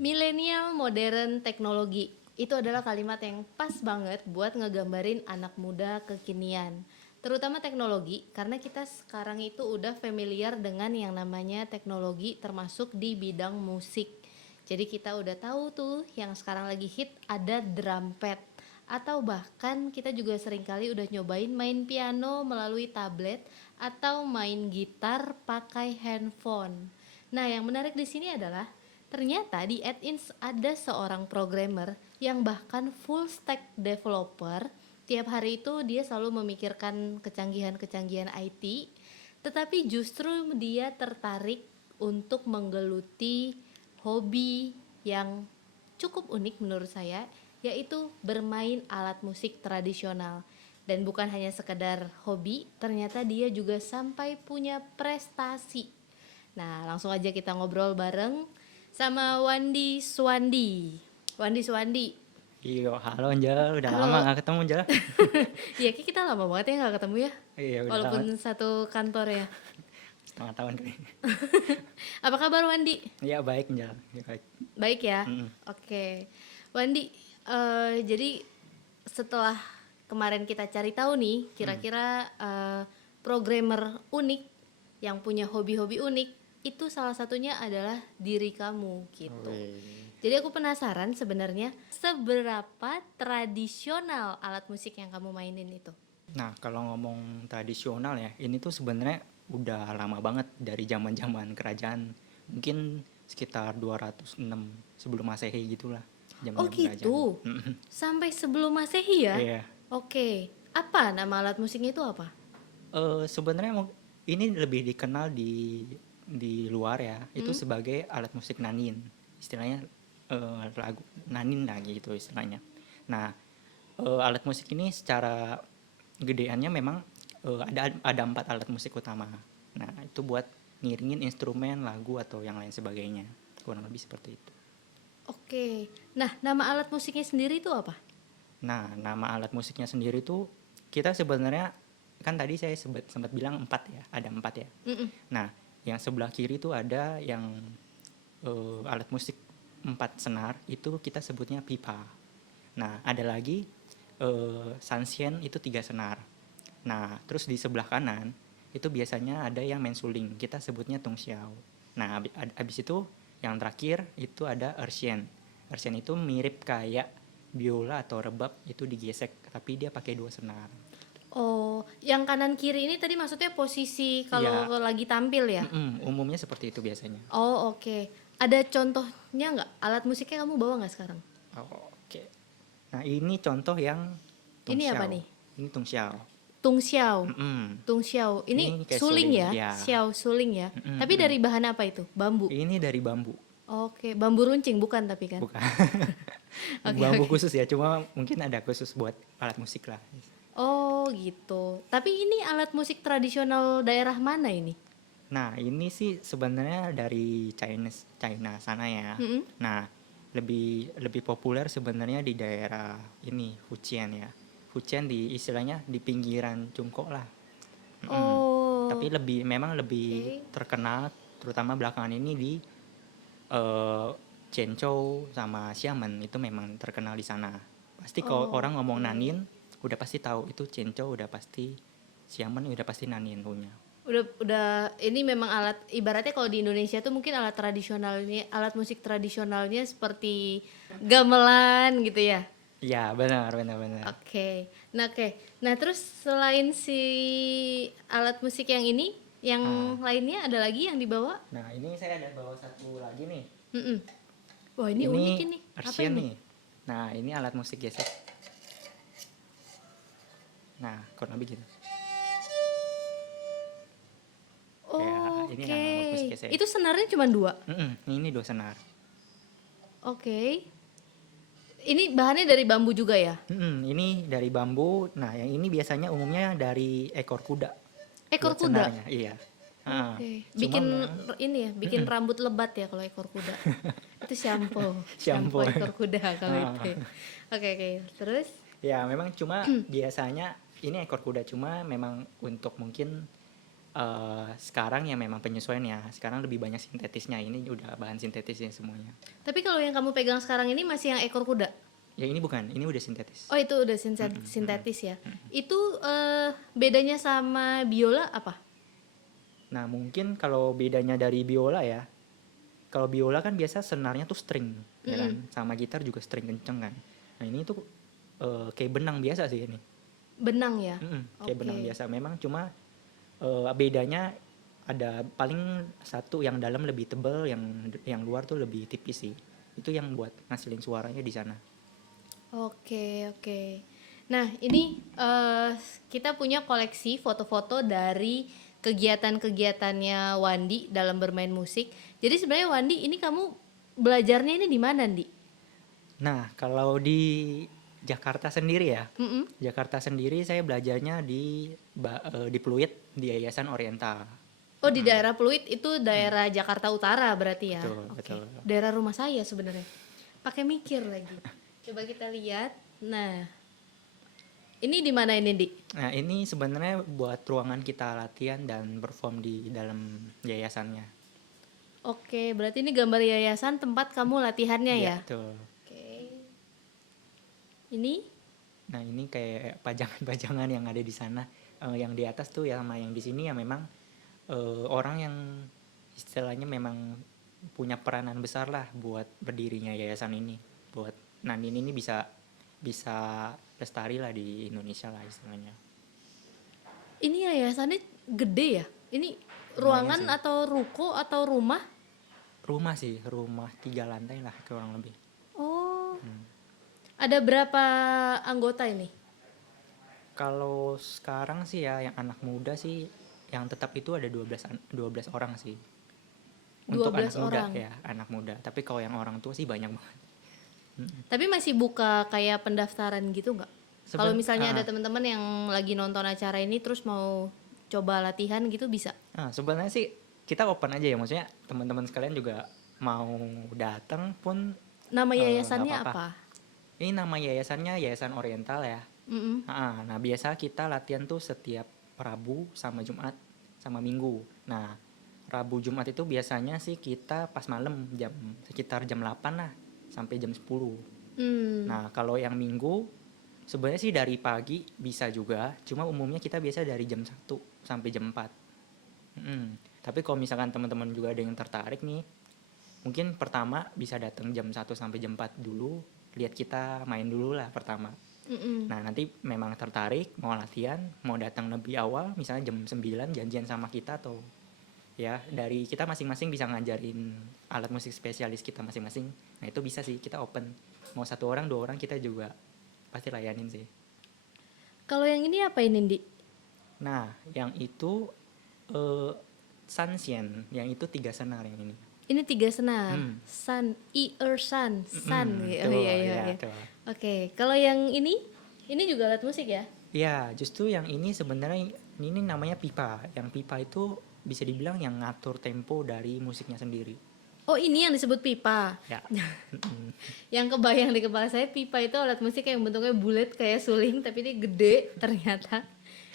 Milenial modern teknologi itu adalah kalimat yang pas banget buat ngegambarin anak muda kekinian. Terutama teknologi, karena kita sekarang itu udah familiar dengan yang namanya teknologi termasuk di bidang musik. Jadi kita udah tahu tuh yang sekarang lagi hit ada drum pad. Atau bahkan kita juga seringkali udah nyobain main piano melalui tablet atau main gitar pakai handphone. Nah, yang menarik di sini adalah ternyata di AdIns ada seorang programmer yang bahkan full stack developer. Tiap hari itu dia selalu memikirkan kecanggihan-kecanggihan IT, tetapi justru dia tertarik untuk menggeluti hobi yang cukup unik menurut saya, yaitu bermain alat musik tradisional. Dan bukan hanya sekedar hobi, ternyata dia juga sampai punya prestasi. Nah, langsung aja kita ngobrol bareng sama Wandi Suwandi. Wandi Suwandi. Iya, halo Anjel, udah lama Halo. gak ketemu Anjel. Iya, kita lama banget ya nggak ketemu ya. Iya, udah lama, Walaupun satu kantor ya. setengah tahun kali. Apa kabar Wandi? Iya, baik Anjel, iya, baik. Baik ya. Mm-mm. Oke. Wandi, jadi setelah kemarin kita cari tahu nih, kira-kira programmer unik yang punya hobi-hobi unik itu salah satunya adalah diri kamu gitu. Wih. Jadi aku penasaran sebenarnya seberapa tradisional alat musik yang kamu mainin itu. Nah, kalau ngomong tradisional ya, ini tuh sebenarnya udah lama banget dari zaman-zaman kerajaan. Mungkin sekitar 206 sebelum Masehi gitulah, Oh zaman-zaman kerajaan. gitu. Mm-mm. Sampai sebelum Masehi ya? Iya. Oke. Apa nama alat musiknya itu apa? Sebenarnya ini lebih dikenal di luar ya, itu sebagai alat musik nanin. Istilahnya lagu nanin lagi gitu istilahnya. Nah, alat musik ini secara gedeannya memang ada 4 alat musik utama. Nah, itu buat ngiringin instrumen, lagu atau yang lain sebagainya. Kurang lebih seperti itu. Oke. Nah, nama alat musiknya sendiri itu apa? Nah, nama alat musiknya sendiri tuh kita sebenarnya kan tadi saya sempat bilang 4 ya, ada 4 ya. Mm-mm. Nah, yang sebelah kiri tuh ada yang alat musik 4 senar, itu kita sebutnya pipa. Nah, ada lagi sansien itu 3 senar. Nah, terus di sebelah kanan itu biasanya ada yang main suling, kita sebutnya tungxiao. Nah, abis itu yang terakhir itu ada ersien. Ersien itu mirip kayak biola atau rebab, itu digesek, tapi dia pakai 2 senar. Oh, yang kanan kiri ini tadi maksudnya posisi kalau Iya, lagi tampil ya? umumnya seperti itu biasanya. Oh, oke. Ada contohnya nggak? Alat musiknya kamu bawa nggak sekarang? Oh, oke. Nah, ini contoh yang Ini apa tungxiao. nih? Ini tungxiao. Tungxiao. Mm-mm. Tungxiao. Ini Ini kayak suling suling, ya? ya. Xiao suling ya. Tapi Mm-mm. dari bahan apa itu? Bambu. Ini dari bambu, Oke, bambu runcing bukan tapi kan? bukan Oke, bambu oke. khusus ya. Cuma mungkin ada khusus buat alat musik lah. Oh, gitu. Tapi ini alat musik tradisional daerah mana ini? Nah, ini sih sebenarnya dari China sana ya. Mm-mm. Nah, lebih populer sebenarnya di daerah ini Fujian ya. Fujian di istilahnya di pinggiran Cungkok lah. Mm-mm. Tapi Oh, memang lebih oke. terkenal terutama belakangan ini di eh Zhengzhou sama Xiamen, itu memang terkenal di sana. Pasti kalau Oh, orang ngomong oke. Nanin udah pasti tahu itu Zhengzhou, udah pasti Xiamen, udah pasti Nanin punya. Udah ini memang alat ibaratnya kalau di Indonesia tuh mungkin alat tradisionalnya, alat musik tradisionalnya seperti gamelan gitu ya. Iya, benar benar benar. Oke. Nah, oke. Nah, terus selain si alat musik yang ini, yang Ah, lainnya ada lagi yang dibawa? nah ini saya ada bawa satu lagi nih. Mm-mm. Wah, ini unik Ini ini. Apa Persian ini? nih. Nah, ini alat musik gesek. Nah, kurang lebih gitu. Ini Oke. alat musik gesek. Itu senarnya cuma dua. Ini 2 senar. Oke. Ini bahannya dari bambu juga ya? Ini dari bambu. Nah, yang ini biasanya umumnya dari ekor kuda Ekor buat kuda. senarnya. Iya. Ah, Oke. cuma Bikin memang ini ya, bikin rambut lebat ya kalau ekor kuda. Itu shampoo, shampoo shampoo. ekor kuda kalau Ah, itu. Oke, oke. Terus? ya memang cuma biasanya ini ekor kuda, cuma memang untuk mungkin sekarang ya memang penyesuaian ya. Sekarang lebih banyak sintetisnya. Ini udah bahan sintetisnya semuanya. Tapi kalau yang kamu pegang sekarang ini masih yang ekor kuda? Ya ini bukan, ini udah sintetis. Oh itu udah sintetis ya. Itu bedanya sama biola apa? Nah mungkin kalau bedanya dari biola ya, kalau biola kan biasa senarnya tuh string, ya kan, sama gitar juga string kenceng kan. Nah ini tuh kayak benang biasa sih ini. Benang ya? Kayak benang biasa. Memang cuma bedanya ada paling satu yang dalam lebih tebal, yang luar tuh lebih tipis sih. Itu yang buat ngasilin suaranya di sana. Oke, oke. Nah, ini kita punya koleksi foto-foto dari kegiatan-kegiatannya Wandi dalam bermain musik. Jadi sebenarnya Wandi, ini kamu belajarnya ini di mana, Di? Nah, kalau di Jakarta sendiri ya, Mm-mm. Jakarta sendiri saya belajarnya di Pluit, di Yayasan Oriental. Oh, di daerah Pluit itu daerah Jakarta Utara berarti ya? Betul, Oke. betul. Daerah rumah saya sebenarnya. Pakai mikir lagi. Coba kita lihat. Nah, ini di mana ini, Di? Nah, ini sebenarnya buat ruangan kita latihan dan perform di dalam yayasannya. Oke, berarti ini gambar yayasan tempat kamu latihannya ya? Iya, betul. Oke. Ini? Nah, ini kayak pajangan-pajangan yang ada di sana. Yang di atas tuh ya sama yang di sini ya memang orang yang istilahnya memang punya peranan besar lah buat berdirinya yayasan ini. Buat Nandin ini bisa lestari lah di Indonesia lah istilahnya. Ini yayasannya gede ya? Ini ruangan sih. atau ruko atau rumah? Rumah sih, rumah 3 lantai lah kurang lebih. Oh. Ada berapa anggota ini? Kalau sekarang sih ya yang anak muda sih yang tetap itu ada 12 orang sih. Untuk 12 anak muda orang. ya, anak muda. Tapi kalau yang orang tua sih banyak banget. Tapi masih buka kayak pendaftaran gitu nggak? Kalau misalnya ada Ah, teman-teman yang lagi nonton acara ini terus mau coba latihan gitu bisa? sebenarnya sih kita open aja ya, maksudnya teman-teman sekalian juga mau datang pun Nama nggak yayasannya apa-apa. apa? Ini nama yayasannya Yayasan Oriental ya. Mm-mm. Nah biasa kita latihan tuh setiap Rabu sama Jumat sama Minggu. Nah Rabu Jumat itu biasanya sih kita pas malam sekitar jam 8 lah sampai jam 10. Hmm. Nah kalau yang Minggu sebenarnya sih dari pagi bisa juga, cuma umumnya kita biasa dari jam 1 sampai jam 4. Tapi kalau misalkan teman-teman juga ada yang tertarik nih, mungkin pertama bisa datang jam 1 sampai jam 4 dulu, lihat kita main dulu lah pertama. Mm-mm. Nah nanti memang tertarik mau latihan, mau datang lebih awal, misalnya jam 9 janjian sama kita, atau ya dari kita masing-masing bisa ngajarin alat musik spesialis kita masing-masing. Nah itu bisa sih, kita open, mau 1 orang 2 orang kita juga pasti layanin sih. Kalau yang ini apa ini, Di? Nah yang itu Sanxian, yang itu 3 senar yang ini. Ini 3 senar. Sun, sun. Oh Tuh, iya iya. ya, Iya. tuh. Oke, kalau yang ini juga alat musik ya? Ya, justru yang ini sebenarnya ini namanya pipa. Yang pipa itu bisa dibilang yang ngatur tempo dari musiknya sendiri. Oh, ini yang disebut pipa. Ya. Yang kebayang di kepala saya pipa itu alat musik yang bentuknya bulat kayak suling tapi dia gede ternyata.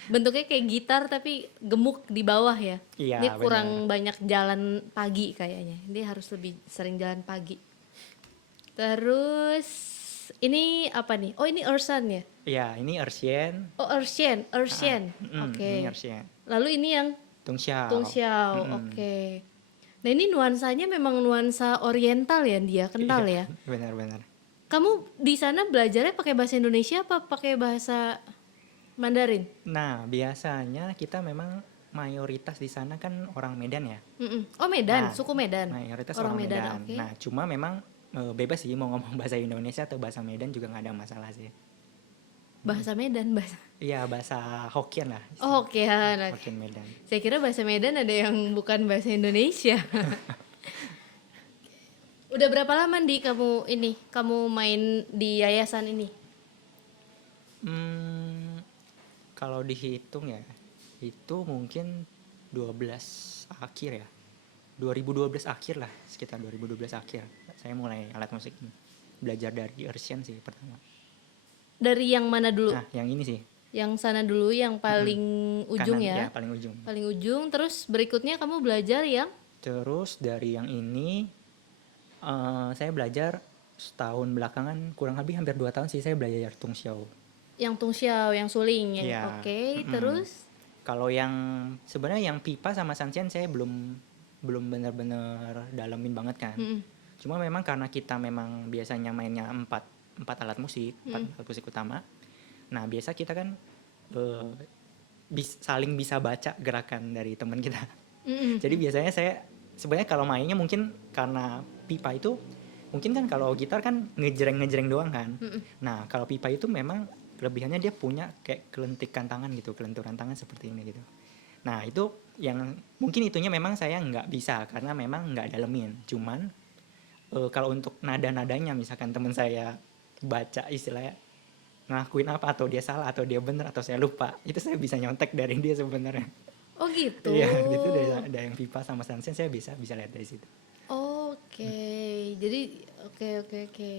Bentuknya kayak gitar tapi gemuk di bawah ya. Iya, Dia kurang banyak jalan pagi kayaknya. Dia harus lebih sering jalan pagi. Terus ini apa nih? Oh, ini Ursan ya? Ya, ini Ersian. Oh, Ursian. Oke. Ini Ersian. Lalu ini yang Tung Xiao. Tung Xiao. Oke. Nah, ini nuansanya memang nuansa oriental ya, dia kental ya. Benar-benar. Kamu di sana belajarnya pakai bahasa Indonesia apa pakai bahasa Mandarin? Nah, biasanya kita memang mayoritas di sana kan orang Medan ya. Oh, Medan, Nah, suku Medan. Mayoritas orang Medan. Oke. Nah, cuma memang bebas sih mau ngomong bahasa Indonesia atau bahasa Medan juga nggak ada masalah sih. Bahasa Medan, bahasa. Iya, bahasa Hokkien lah. Oh, oke. Nah, Hokkien Medan. saya kira bahasa Medan ada yang bukan bahasa Indonesia. Udah berapa lama Di kamu main di yayasan ini? Kalau dihitung ya, itu mungkin 12 akhir ya. 2012 akhir lah, sekitar 2012 akhir. Saya mulai alat musik ini. Belajar dari Ersian sih pertama. Dari yang mana dulu? Nah, yang ini sih. Yang sana dulu, yang paling ujung Kanan, ya. ya paling ujung. Paling ujung, terus berikutnya kamu belajar yang Terus dari yang ini saya belajar setahun belakangan, kurang lebih hampir 2 tahun sih saya belajar Tungxiao. tungxiao, yang suling, yang Iya. oke, Mm-mm. terus Kalau yang sebenarnya yang pipa sama sanxian saya belum belum benar-benar dalemin banget kan. mm-mm, Cuma memang karena kita memang biasanya mainnya empat alat musik, empat alat musik utama. Nah, biasa kita kan eh, saling bisa baca gerakan dari teman kita. mm-mm, Jadi biasanya saya sebenarnya kalau mainnya mungkin karena pipa itu mungkin kan kalau gitar kan ngejreng doang kan. Nah, kalau pipa itu memang kelebihannya dia punya kayak kelentikan tangan gitu, kelenturan tangan seperti ini gitu. Nah, itu yang mungkin itunya memang saya nggak bisa karena memang nggak dalemin. Cuman kalau untuk nada-nadanya misalkan teman saya baca istilahnya ngakuin apa atau dia salah atau dia benar atau saya lupa, itu saya bisa nyontek dari dia sebenarnya. oh gitu. Iya, gitu dari yang pipa sama sansen saya bisa lihat dari situ. Oke, jadi oke.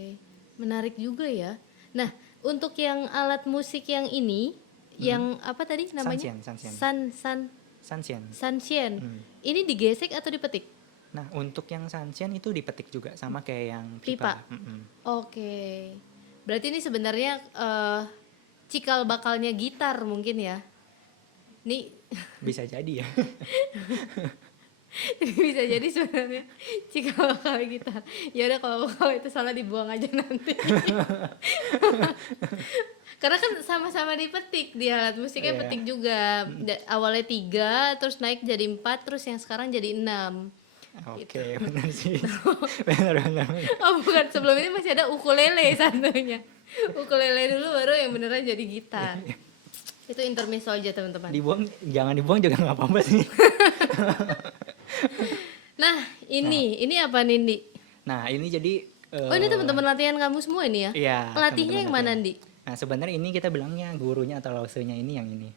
Menarik juga ya. Nah, untuk yang alat musik yang ini, yang apa tadi namanya? Sanxian. Sanxian. Sanxian. Hmm. Ini digesek atau dipetik? Nah, untuk yang sanxian itu dipetik juga sama kayak yang Pipa. pipa. Oke. Berarti ini sebenarnya cikal bakalnya gitar mungkin ya. Nih Bisa jadi ya. bisa jadi sebenarnya cikal bakal gitar. Ya udah, kalau itu salah dibuang aja nanti. Karena kan sama-sama dipetik, di alat musiknya Iya. petik juga. Awalnya 3, terus naik jadi 4, terus yang sekarang jadi 6. Oke, benar sih. benar. Oh bukan, sebelum ini masih ada ukulele satunya. Ukulele dulu baru yang beneran jadi gitar. Itu intermezzo aja teman-teman. Jangan dibuang juga nggak apa-apa sih. Nah ini apa Nindi? Nah, ini jadi Oh ini teman-teman latihan kamu semua ini ya? Iya, Pelatihnya yang teman-teman mana latihan. Ndi? Nah, sebenarnya ini kita bilangnya gurunya atau lausenya ini yang ini.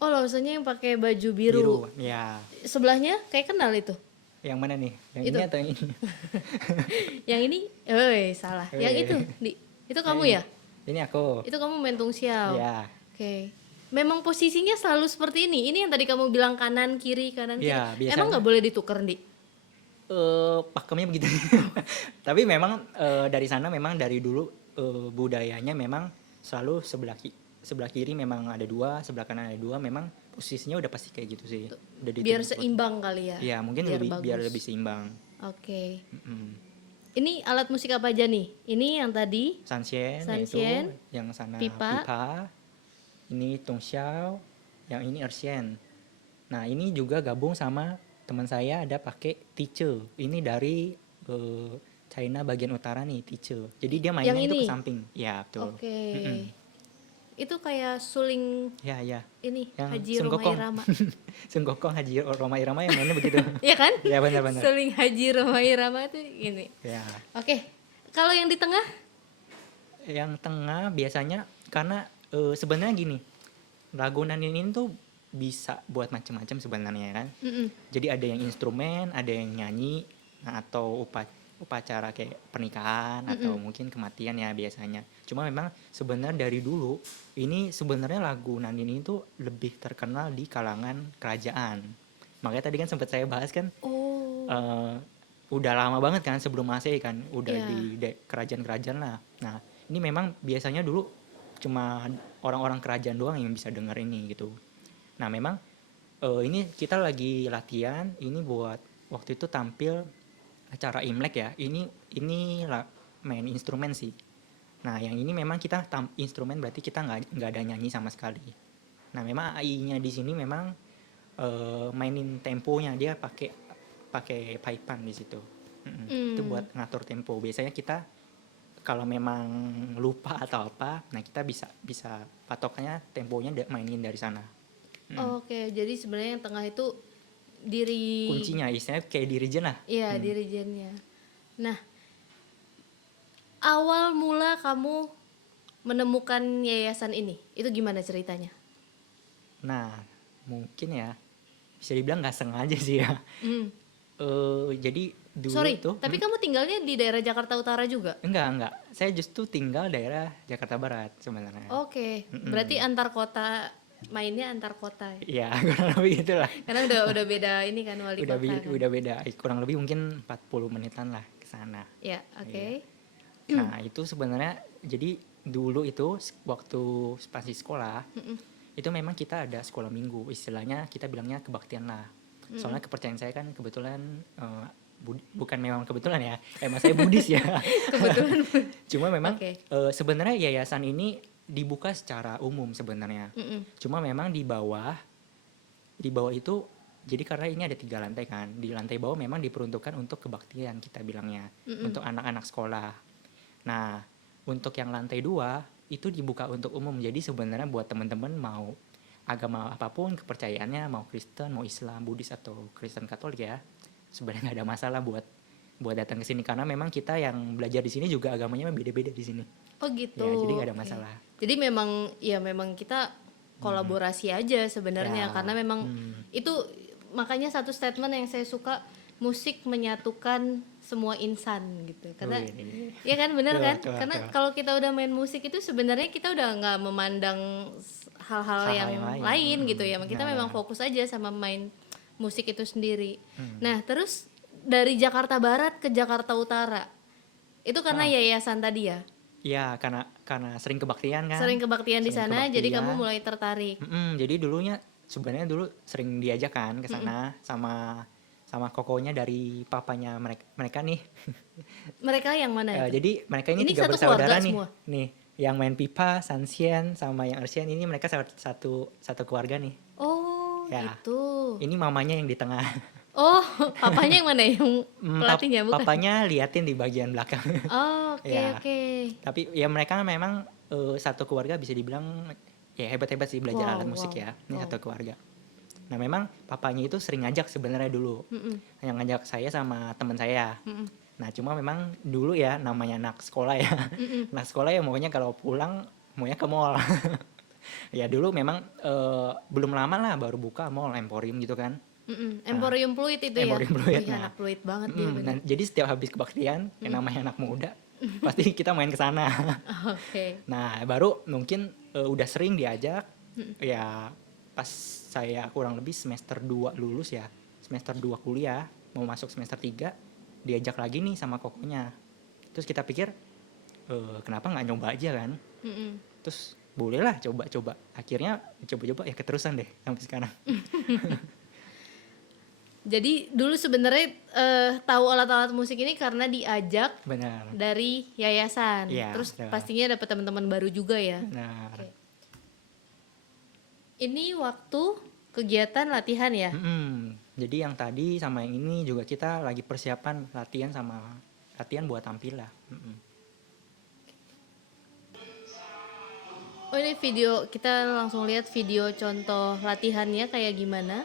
Oh lausenya yang pakai baju biru. Ya. Sebelahnya kayak kenal itu. Yang mana nih? Yang Itu. ini atau yang ini? Yang ini, salah. Yang itu, Di. Itu kamu ya? Ini aku. Itu kamu main tungxiao. Iya. Oke. Memang posisinya selalu seperti ini. Ini yang tadi kamu bilang kanan kiri. Iya, biasanya. Emang nggak boleh ditukar, Di? Pakemnya begitu. Tapi memang dari sana memang dari dulu budayanya memang selalu sebelah kiri memang ada 2, sebelah kanan ada 2, memang posisinya udah pasti kayak gitu sih. Udah Biar seimbang kali ya. Iya, mungkin biar lebih seimbang. Oke. Ini alat musik apa aja nih? Ini yang tadi Sanxian, yaitu yang sana pipa. Ini tungxiao, yang ini ersian. Nah, ini juga gabung sama teman saya ada pakai tice. Ini dari China bagian utara nih, tice. Jadi dia mainnya Yang itu ini? ke samping. Ya, betul. Oke. Itu kayak suling Ya. ini Yang Haji Sun Roma Gokong. Irama. Sun Gokong Haji Roma Irama yang mainnya begitu. Iya kan? Ya, benar. Suling Haji Roma Irama itu ini. Ya. Oke. Kalau yang di tengah? Yang tengah biasanya karena sebenarnya gini, lagu Nanin ini tuh bisa buat macam-macam sebenarnya kan. Jadi ada yang instrumen, ada yang nyanyi, nah, atau upacara kayak pernikahan atau mungkin kematian ya biasanya. Cuma memang sebenarnya dari dulu ini sebenarnya lagu Nanin ini tuh lebih terkenal di kalangan kerajaan. Makanya tadi kan sempat saya bahas kan. Udah lama banget kan sebelum Masehi kan, udah di kerajaan-kerajaan lah. Nah, ini memang biasanya dulu cuma orang-orang kerajaan doang yang bisa denger ini gitu. Nah, memang ini kita lagi latihan ini buat waktu itu tampil acara Imlek ya. Ini main instrumen sih. Nah, yang ini memang kita instrumen berarti kita nggak ada nyanyi sama sekali. Nah, memang AI-nya di sini memang mainin temponya, dia pakai paipan di situ. Itu buat ngatur tempo. Biasanya kita kalau memang lupa atau apa, nah kita bisa patokannya temponya mainin dari sana. Oke, jadi sebenarnya yang tengah itu kuncinya, istilahnya kayak dirijen lah. Iya, dirijennya. Nah, awal mula kamu menemukan yayasan ini, itu gimana ceritanya? Nah, mungkin ya bisa dibilang nggak sengaja sih ya. Jadi dulu Sorry, tuh tapi kamu tinggalnya di daerah Jakarta Utara juga? enggak, saya justru tinggal daerah Jakarta Barat sebenarnya. Oke, berarti Mm-mm. antar kota, mainnya antar kota ya? Iya, kurang lebih gitulah. Karena udah beda ini kan wali kota kan? Udah beda, kurang lebih mungkin 40 menitan lah ke sana. Ya, Iya. oke. Nah, itu sebenarnya jadi dulu itu waktu masih sekolah, itu memang kita ada sekolah minggu, istilahnya kita bilangnya kebaktian lah. Soalnya kepercayaan saya kan kebetulan bukan memang kebetulan ya, emang saya Buddhis ya. Kebetulan. Cuma memang Oke. sebenarnya yayasan ini dibuka secara umum sebenarnya. Mm-mm. Cuma memang di bawah itu, jadi karena ini ada 3 lantai kan, di lantai bawah memang diperuntukkan untuk kebaktian kita bilangnya, untuk anak-anak sekolah. Nah, untuk yang lantai 2 itu dibuka untuk umum. Jadi sebenarnya buat teman-teman mau agama apapun kepercayaannya, mau Kristen, mau Islam, Buddhis atau Kristen Katolik ya, sebenarnya nggak ada masalah buat datang ke sini karena memang kita yang belajar di sini juga agamanya beda-beda di sini. Oh gitu. Ya, jadi nggak ada Oke. masalah. Jadi memang kita kolaborasi aja sebenarnya Ya, karena memang itu makanya satu statement yang saya suka, musik menyatukan semua insan gitu. Karena Wih, ya kan bener betul, kan? betul, Karena betul. kalau kita udah main musik itu sebenarnya kita udah nggak memandang hal-hal Hal-hal yang yang lain. lain gitu ya. Kita Nah, memang fokus aja sama main musik itu sendiri. Nah, terus dari Jakarta Barat ke Jakarta Utara. Itu karena yayasan tadi ya. ya karena sering kebaktian kan. Sering kebaktian di Sering sana jadi kamu kebaktian. mulai tertarik. Jadi sebenarnya dulu sering diajak kan ke sana sama kokonya dari papanya mereka nih. Mereka yang mana itu? Jadi mereka ini Ini 3 satu bersaudara keluarga nih. semua? Nih, yang main pipa, Sansien sama yang Ersian ini mereka satu keluarga nih. Oh, Ya. itu. Ini mamanya yang di tengah. Oh, papanya yang mana yang pelatihnya bukan? Papanya liatin di bagian belakang. Oh, oke Ya. oke. Tapi ya mereka memang satu keluarga bisa dibilang ya hebat-hebat sih belajar alat musik ya. Ini satu keluarga. Nah, memang papanya itu sering ngajak sebenarnya dulu. Yang ngajak saya sama teman saya. Nah, cuma memang dulu ya namanya anak sekolah ya. Anak sekolah ya maunya kalau pulang maunya ke mall. Ya dulu memang belum lama lah baru buka mall Emporium gitu kan. Emporium Fluid itu ya. Emporium Fluid. Wih, anak fluid banget dia bener. Nah, jadi setiap habis kebaktian yang namanya anak muda pasti kita main ke sana. Oke. Nah, baru mungkin udah sering diajak ya pas saya kurang lebih semester 2 lulus ya. Semester 2 kuliah, mau masuk semester 3 diajak lagi nih sama kokonya. Terus kita pikir kenapa nggak nyoba aja kan? Terus bolehlah coba-coba. Akhirnya coba-coba ya keterusan deh sampai sekarang. Jadi dulu sebenarnya tahu alat-alat musik ini karena diajak Benar. dari yayasan. Iya, Terus betul. pastinya dapat teman-teman baru juga ya. Benar. Oke. Ini waktu kegiatan latihan ya. Jadi yang tadi sama yang ini juga kita lagi persiapan latihan buat tampil lah. Oh, ini video, kita langsung lihat video contoh latihannya kayak gimana.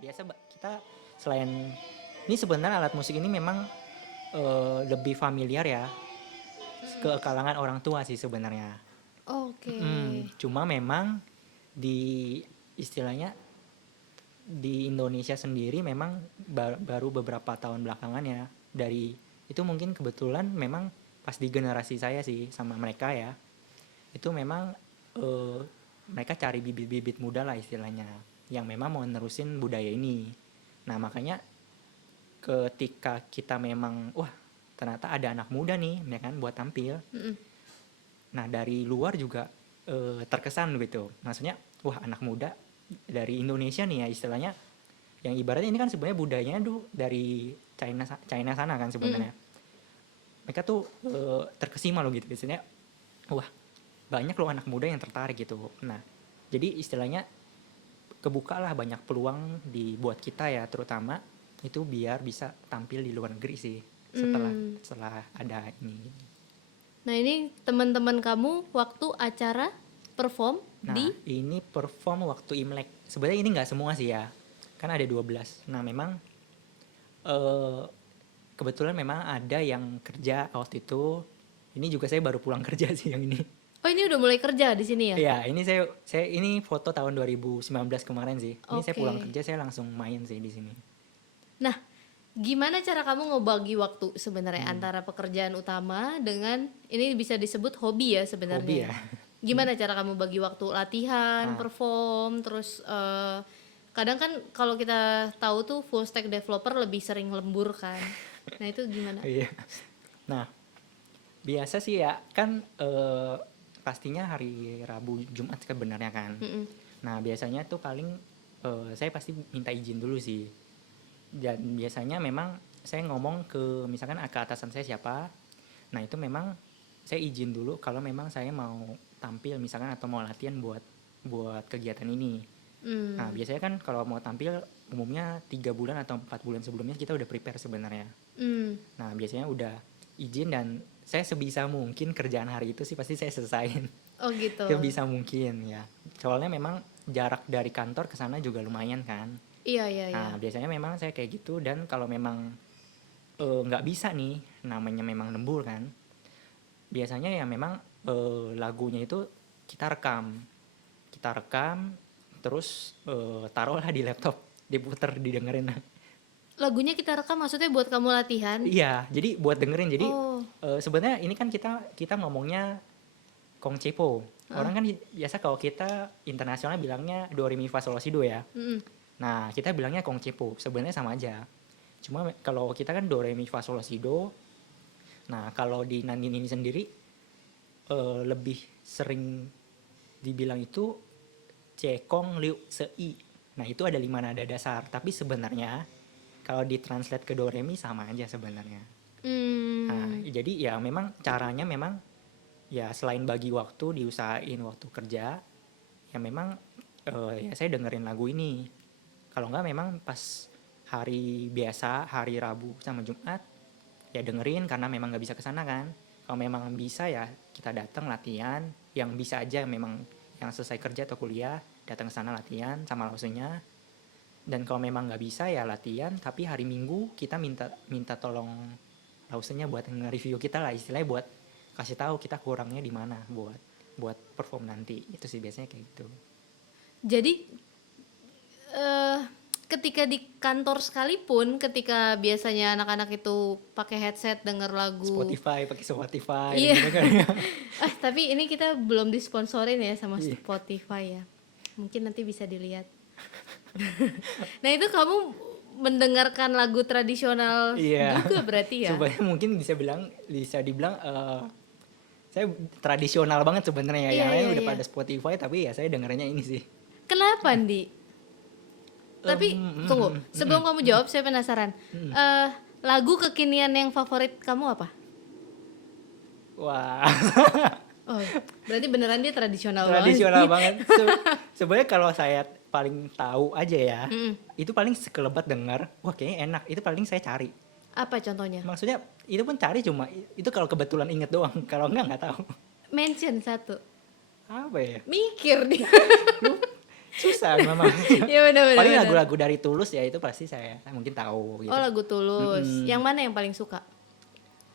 Biasa kita selain ini sebenarnya alat musik ini memang lebih familiar ya ke kalangan orang tua sih sebenarnya. Oke. Cuma memang di istilahnya di Indonesia sendiri memang baru beberapa tahun belakangan ya, dari itu mungkin kebetulan memang pas di generasi saya sih sama mereka ya, itu memang mereka cari bibit-bibit muda lah istilahnya yang memang mau nerusin budaya ini. Nah, makanya ketika kita memang wah ternyata ada anak muda nih ya kan buat tampil. Nah, dari luar juga terkesan gitu. Maksudnya wah anak muda dari Indonesia nih ya istilahnya, yang ibaratnya ini kan sebenarnya budayanya tuh dari China sana kan sebenarnya. Mereka tuh terkesima loh gitu istilahnya. Wah, banyak loh anak muda yang tertarik gitu. Nah, jadi istilahnya kebukalah banyak peluang buat kita ya, terutama Itu biar bisa tampil di luar negeri sih setelah ada ini. Nah ini teman-teman kamu waktu acara perform Nah, di ini perform waktu Imlek. Sebenarnya ini nggak semua sih ya. Kan ada 12. Nah, memang eh, kebetulan memang ada yang kerja waktu itu. Ini juga saya baru pulang kerja sih yang ini. Oh ini udah mulai kerja di sini ya? Iya, ini saya ini foto tahun 2019 kemarin sih. Ini saya Oke. pulang kerja, saya langsung main sih di sini. Nah, gimana cara kamu ngebagi waktu sebenarnya antara pekerjaan utama dengan ini bisa disebut hobi ya sebenarnya? Hobi ya. Gimana cara kamu bagi waktu latihan, Nah. perform, terus kadang kan kalau kita tahu tuh full stack developer lebih sering lembur kan. Nah itu gimana? Iya. Nah, biasa sih ya kan pastinya hari Rabu Jumat sebenarnya kan. Mm-mm. Nah, biasanya tuh paling saya pasti minta izin dulu sih. Dan biasanya memang saya ngomong ke misalkan ke atasan saya siapa. Nah, itu memang saya izin dulu kalau memang saya mau tampil misalkan atau mau latihan buat kegiatan ini. Nah, biasanya kan kalau mau tampil umumnya 3 bulan atau 4 bulan sebelumnya kita udah prepare sebenarnya. Nah, biasanya udah izin dan saya sebisa mungkin kerjaan hari itu sih pasti saya selesain. Oh gitu. Sebisa mungkin ya. Soalnya memang jarak dari kantor ke sana juga lumayan kan. Iya. Nah, biasanya memang saya kayak gitu dan kalau memang nggak bisa nih, namanya memang lembur kan. Biasanya ya memang lagunya itu kita rekam, terus taruhlah di laptop, diputer, didengerin. Lagunya kita rekam maksudnya buat kamu latihan? Iya, jadi buat dengerin. Jadi Oh. sebenarnya ini kan kita ngomongnya kongcepo. Orang kan biasa kalau kita internasional bilangnya do re mi fa sol la si do ya. Nah, kita bilangnya kongcepo. Sebenarnya sama aja. Cuma kalau kita kan do re mi fa sol la si do. Nah, kalau di Nanin ini sendiri lebih sering dibilang itu cekong liu sei. Nah, itu ada 5 nada dasar, tapi sebenarnya kalau ditranslate ke do re mi sama aja sebenarnya. Nah, jadi ya memang caranya memang ya selain bagi waktu diusahain waktu kerja, ya memang ya saya dengerin lagu ini. Kalau enggak memang pas hari biasa, hari Rabu sama Jumat ya dengerin karena memang nggak bisa kesana kan. Kalau memang bisa ya kita datang latihan, yang bisa aja memang yang selesai kerja atau kuliah datang ke sana latihan sama lausenya. Dan kalau memang nggak bisa ya latihan, tapi hari Minggu kita minta tolong lausenya buat nge-review kita lah, istilahnya buat kasih tahu kita kurangnya di mana buat perform nanti. Itu sih biasanya kayak gitu. Jadi ketika di kantor sekalipun, ketika biasanya anak-anak itu pakai headset denger lagu Pakai Spotify Iya. gitu kan. tapi ini kita belum disponsorin ya sama Iya. Spotify ya. Mungkin nanti bisa dilihat. Nah itu kamu mendengarkan lagu tradisional Iya. juga berarti ya? Sebenarnya mungkin bisa dibilang saya tradisional banget sebenarnya. Iya, Yang lain iya, udah iya. pada Spotify, tapi ya saya dengernya ini sih. Kenapa Ndi? Tapi tunggu, sebelum kamu jawab saya penasaran. Lagu kekinian yang favorit kamu apa? Wah, Oh, berarti beneran dia tradisional tradisional banget. banget. Sebenarnya kalau saya paling tahu aja ya, itu paling sekelebat denger, wah kayaknya enak. Itu paling saya cari. Apa contohnya? Maksudnya itu pun cari cuma itu kalau kebetulan inget doang. Kalau enggak tahu. Mention satu. Apa ya? Mikir dia. Susah memang. Ya benar-benar. Paling lagu-lagu dari Tulus ya itu pasti saya mungkin tahu gitu. Oh lagu Tulus. Yang mana yang paling suka?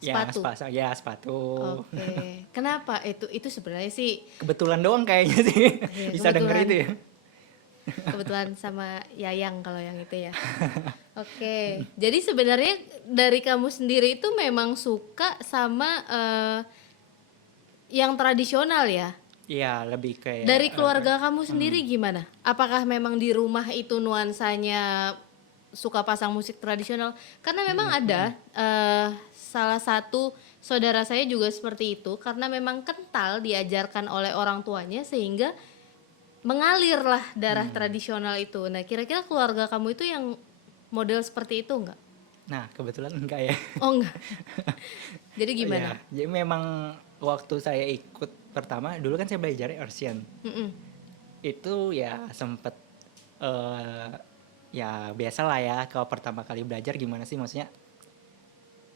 Sepatu. Sepatu. Oke. Kenapa? Itu sebenarnya sih Kebetulan doang kayaknya sih. Iya, Bisa denger kebetulan. itu ya. kebetulan sama Yayang kalau yang itu ya. Oke. Jadi sebenarnya dari kamu sendiri itu memang suka sama yang tradisional ya? Iya, lebih kayak Dari keluarga kamu sendiri gimana? Apakah memang di rumah itu nuansanya suka pasang musik tradisional? Karena memang ada salah satu saudara saya juga seperti itu, karena memang kental diajarkan oleh orang tuanya sehingga mengalirlah darah tradisional itu. Nah, kira-kira keluarga kamu itu yang model seperti itu enggak? Nah, kebetulan enggak ya. Oh enggak. Jadi gimana? Ya, jadi memang waktu saya ikut pertama dulu kan saya belajar Ersian. Mm-mm. Itu ya sempet ya biasalah ya kalau pertama kali belajar gimana sih maksudnya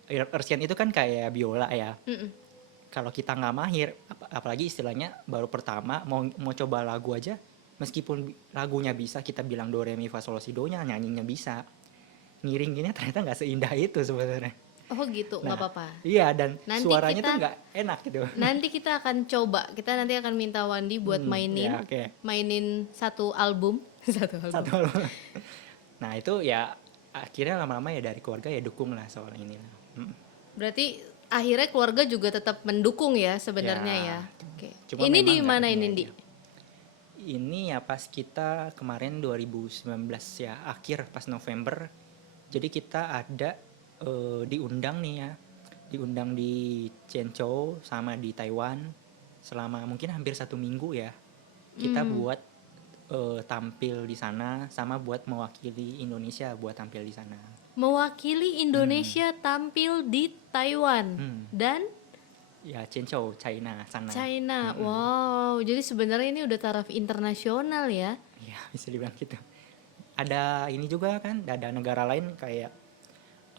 Ersian itu kan kayak biola ya. Mm-mm. Kalau kita nggak mahir, apalagi istilahnya baru pertama mau coba lagu aja, meskipun lagunya bisa kita bilang do re mi fa sol la si do nya nyanyinya bisa, ngiringinnya ternyata nggak seindah itu sebenarnya. Oh gitu, nggak Nah, apa-apa. iya dan Nanti suaranya tuh kita nggak enak gitu. nanti kita akan coba. Kita nanti akan minta Wandi buat Ya oke. mainin satu album, satu album. Satu hal. Nah itu ya akhirnya lama-lama ya dari keluarga ya dukung lah soal ini lah. Berarti akhirnya keluarga juga tetap mendukung ya sebenarnya Ya, ya. Oke. cuma Ini memang di nggak mana ini ini, aja. Di? Ini ya pas kita kemarin 2019 ya akhir pas November. Jadi kita ada diundang nih ya. Diundang di Zhengzhou sama di Taiwan selama mungkin hampir 1 minggu ya. Kita buat tampil di sana sama buat mewakili Indonesia buat tampil di sana. Mewakili Indonesia tampil di Taiwan dan Ya Zhengzhou, China sana. China. Wow, jadi sebenarnya ini udah taraf internasional ya. Ya bisa dibilang gitu. Ada ini juga kan, ada negara lain kayak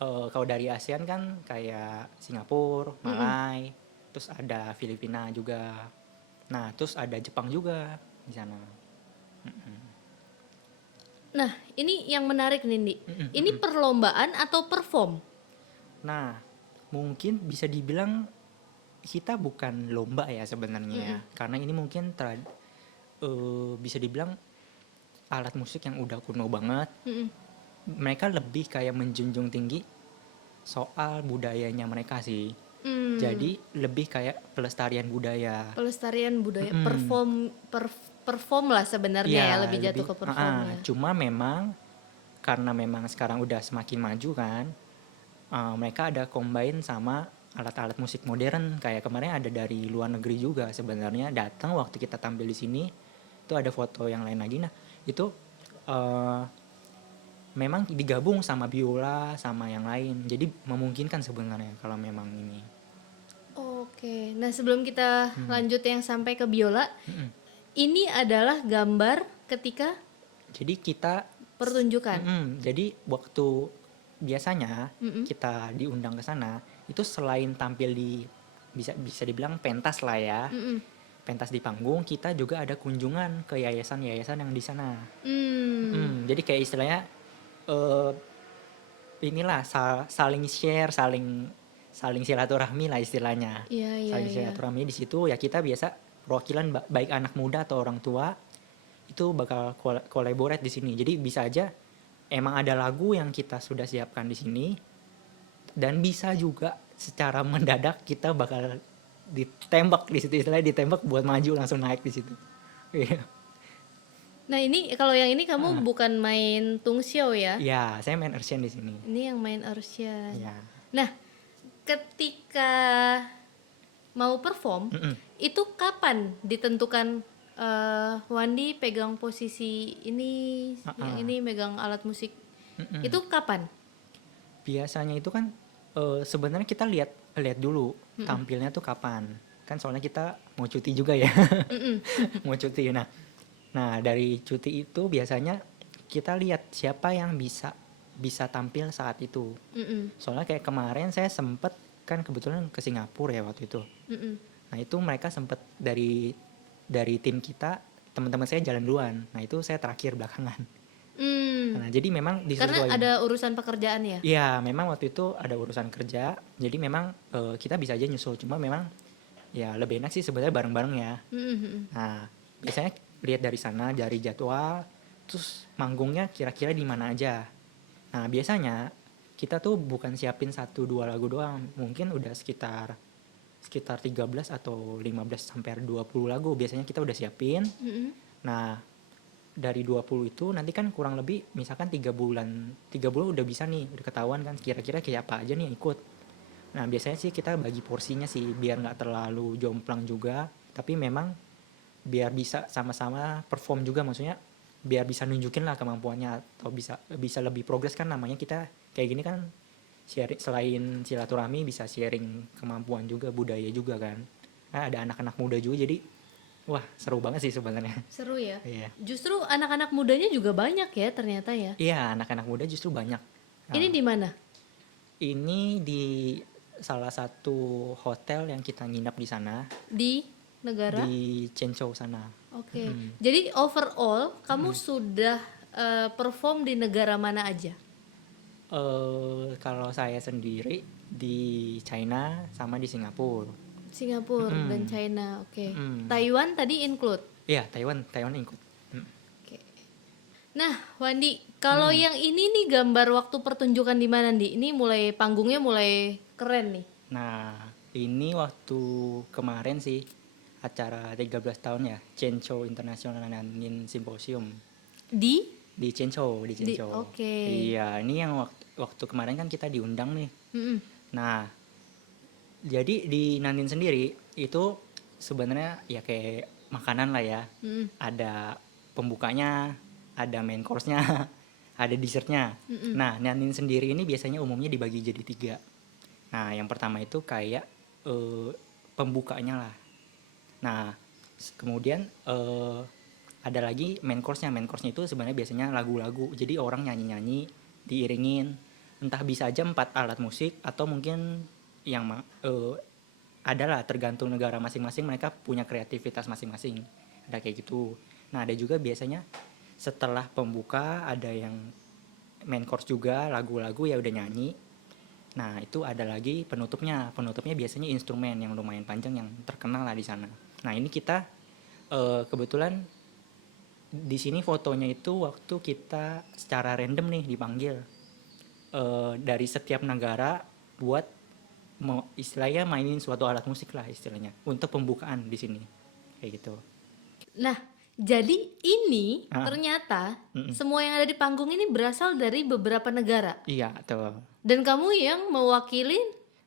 kalau dari ASEAN kan kayak Singapura, Malai, terus ada Filipina juga. Nah, terus ada Jepang juga di sana. Nah, ini yang menarik nih, Di. Ini perlombaan atau perform? Nah, mungkin bisa dibilang kita bukan lomba ya sebenarnya ya. Karena ini mungkin bisa dibilang alat musik yang udah kuno banget. Mereka lebih kayak menjunjung tinggi soal budayanya mereka sih. Jadi lebih kayak pelestarian budaya. Pelestarian budaya, perform lah sebenarnya ya, lebih jatuh ke perform ya. Cuma memang karena memang sekarang udah semakin maju kan, mereka ada combine sama alat-alat musik modern. Kayak kemarin ada dari luar negeri juga sebenarnya datang waktu kita tampil di sini. Itu ada foto yang lain lagi. Nah itu memang digabung sama biola sama yang lain. Jadi memungkinkan sebenarnya kalau memang ini. Oke, nah sebelum kita lanjut yang sampai ke biola, ini adalah gambar ketika Jadi kita pertunjukan. jadi waktu biasanya kita diundang ke sana itu selain tampil di bisa dibilang pentas lah ya, pentas di panggung, kita juga ada kunjungan ke yayasan-yayasan yang di sana. Jadi kayak istilahnya inilah saling share, saling silaturahmi lah istilahnya. Iya. Saling silaturahmi di situ ya kita biasa perwakilan baik anak muda atau orang tua itu bakal collaborate di sini. Jadi bisa aja emang ada lagu yang kita sudah siapkan di sini dan bisa juga secara mendadak kita bakal ditembak di situ, istilahnya ditembak buat maju langsung naik di situ. Iya. Nah ini kalau yang ini kamu bukan main tungxiao ya? Ya, saya main Ersian di sini. Ini yang main Ersian. Ya. Nah, ketika mau perform, itu kapan ditentukan Wandi pegang posisi ini, yang ini megang alat musik? Itu kapan? Biasanya itu kan sebenarnya kita lihat dulu tampilnya tuh kapan. Kan soalnya kita mau cuti juga ya. Mau cuti. Nah, dari cuti itu biasanya kita lihat siapa yang bisa tampil saat itu. Soalnya kayak kemarin saya sempet kan kebetulan ke Singapura ya waktu itu. Nah itu mereka sempet dari tim kita, teman-teman saya jalan duluan. Nah itu saya terakhir belakangan. Nah jadi memang Karena ada urusan pekerjaan ya? Iya, memang waktu itu ada urusan kerja. Jadi memang kita bisa aja nyusul. Cuma memang ya lebih enak sih sebenarnya bareng-bareng ya. Nah biasanya lihat dari sana, dari jadwal, terus manggungnya kira-kira di mana aja. Nah biasanya kita tuh bukan siapin 1-2 lagu doang, mungkin udah sekitar 13 atau 15 sampai 20 lagu biasanya kita udah siapin. Nah dari 20 itu nanti kan kurang lebih misalkan 3 bulan udah bisa nih, udah ketahuan kan kira-kira kayak apa aja nih yang ikut. Nah biasanya sih kita bagi porsinya sih biar nggak terlalu jomplang juga, tapi memang biar bisa sama-sama perform juga, maksudnya biar bisa nunjukin lah kemampuannya atau bisa lebih progres kan, namanya kita kayak gini kan sharing, selain silaturahmi bisa sharing kemampuan juga, budaya juga kan. Nah, ada anak-anak muda juga jadi Wah, seru banget sih sebenarnya. Seru ya. Iya. Justru anak-anak mudanya juga banyak ya ternyata ya. Iya, anak-anak muda justru banyak. Ini Nah, di mana? ini di salah satu hotel yang kita nginap di sana, Di negara? di Chenzhou sana. Oke. Jadi overall kamu sudah perform di negara mana aja? Kalau saya sendiri di China sama di Singapura. Singapura dan China. Oke. Mm. Taiwan tadi include. Iya, Taiwan ikut. Oke. Nah, Wandi, kalau yang ini nih gambar waktu pertunjukan di mana, Di? Ini mulai panggungnya mulai keren nih. Nah, ini waktu kemarin sih acara 13 tahun ya, Chenzhou International Nanin Symposium Di di Chenzhou. oke. Iya, ini yang waktu kemarin kan kita diundang nih. Mm-mm. Nah, jadi di Nanin sendiri itu sebenarnya ya kayak makanan lah ya. Mm-mm. Ada pembukanya, ada main course-nya, ada dessertnya. Mm-mm. Nah, Nanin sendiri ini biasanya umumnya dibagi jadi 3. Nah, yang pertama itu kayak pembukanya lah. Nah, kemudian ada lagi main course-nya. Main course-nya itu sebenarnya biasanya lagu-lagu. Jadi orang nyanyi-nyanyi, diiringin. Entah bisa aja 4 alat musik atau mungkin yang adalah tergantung negara masing-masing, mereka punya kreativitas masing-masing. Ada kayak gitu. Nah, ada juga biasanya setelah pembuka ada yang main course juga, lagu-lagu ya udah nyanyi. Nah, itu ada lagi penutupnya. Penutupnya biasanya instrumen yang lumayan panjang yang terkenal lah di sana. Nah, ini kita kebetulan di sini fotonya itu waktu kita secara random nih dipanggil dari setiap negara buat istilahnya mainin suatu alat musik lah istilahnya untuk pembukaan di sini kayak gitu. Nah, jadi ini ternyata semua yang ada di panggung ini berasal dari beberapa negara. Iya, tuh. Dan kamu yang mewakili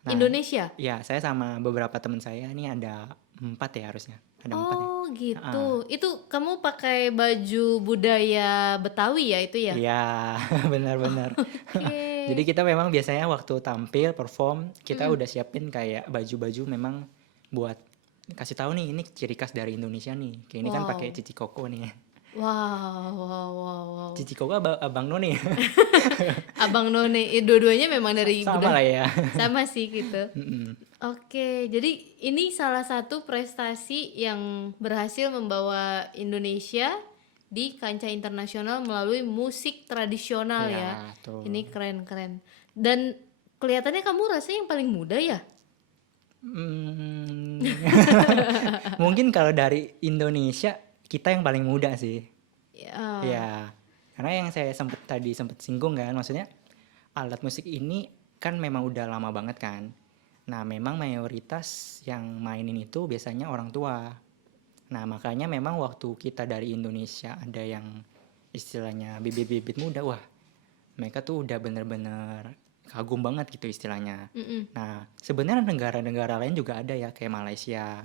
Indonesia. Iya, saya sama beberapa teman saya ini ada 4 ya harusnya. Ada 4 ya. Oh gitu. Itu kamu pakai baju budaya Betawi ya itu ya? Iya, benar-benar. Oke. Jadi kita memang biasanya waktu tampil perform kita udah siapin kayak baju-baju memang buat kasih tahu nih ini ciri khas dari Indonesia nih. Kayak ini kan pakai cici koko nih. Wow. Cici koko abang None. Abang None, dua-duanya memang dari Sama budaya. lah ya. Sama sih gitu. Oke, jadi ini salah satu prestasi yang berhasil membawa Indonesia di kancah internasional melalui musik tradisional ya. Tuh. Ini keren-keren. Dan kelihatannya kamu rasanya yang paling muda ya? Mungkin kalau dari Indonesia kita yang paling muda sih. Ya. Ya, karena yang saya sempat singgung kan, maksudnya alat musik ini kan memang udah lama banget kan. Nah, memang mayoritas yang mainin itu biasanya orang tua. Nah, makanya memang waktu kita dari Indonesia ada yang istilahnya bibit-bibit muda, wah mereka tuh udah bener-bener kagum banget gitu istilahnya. Nah, sebenarnya negara-negara lain juga ada ya, kayak Malaysia,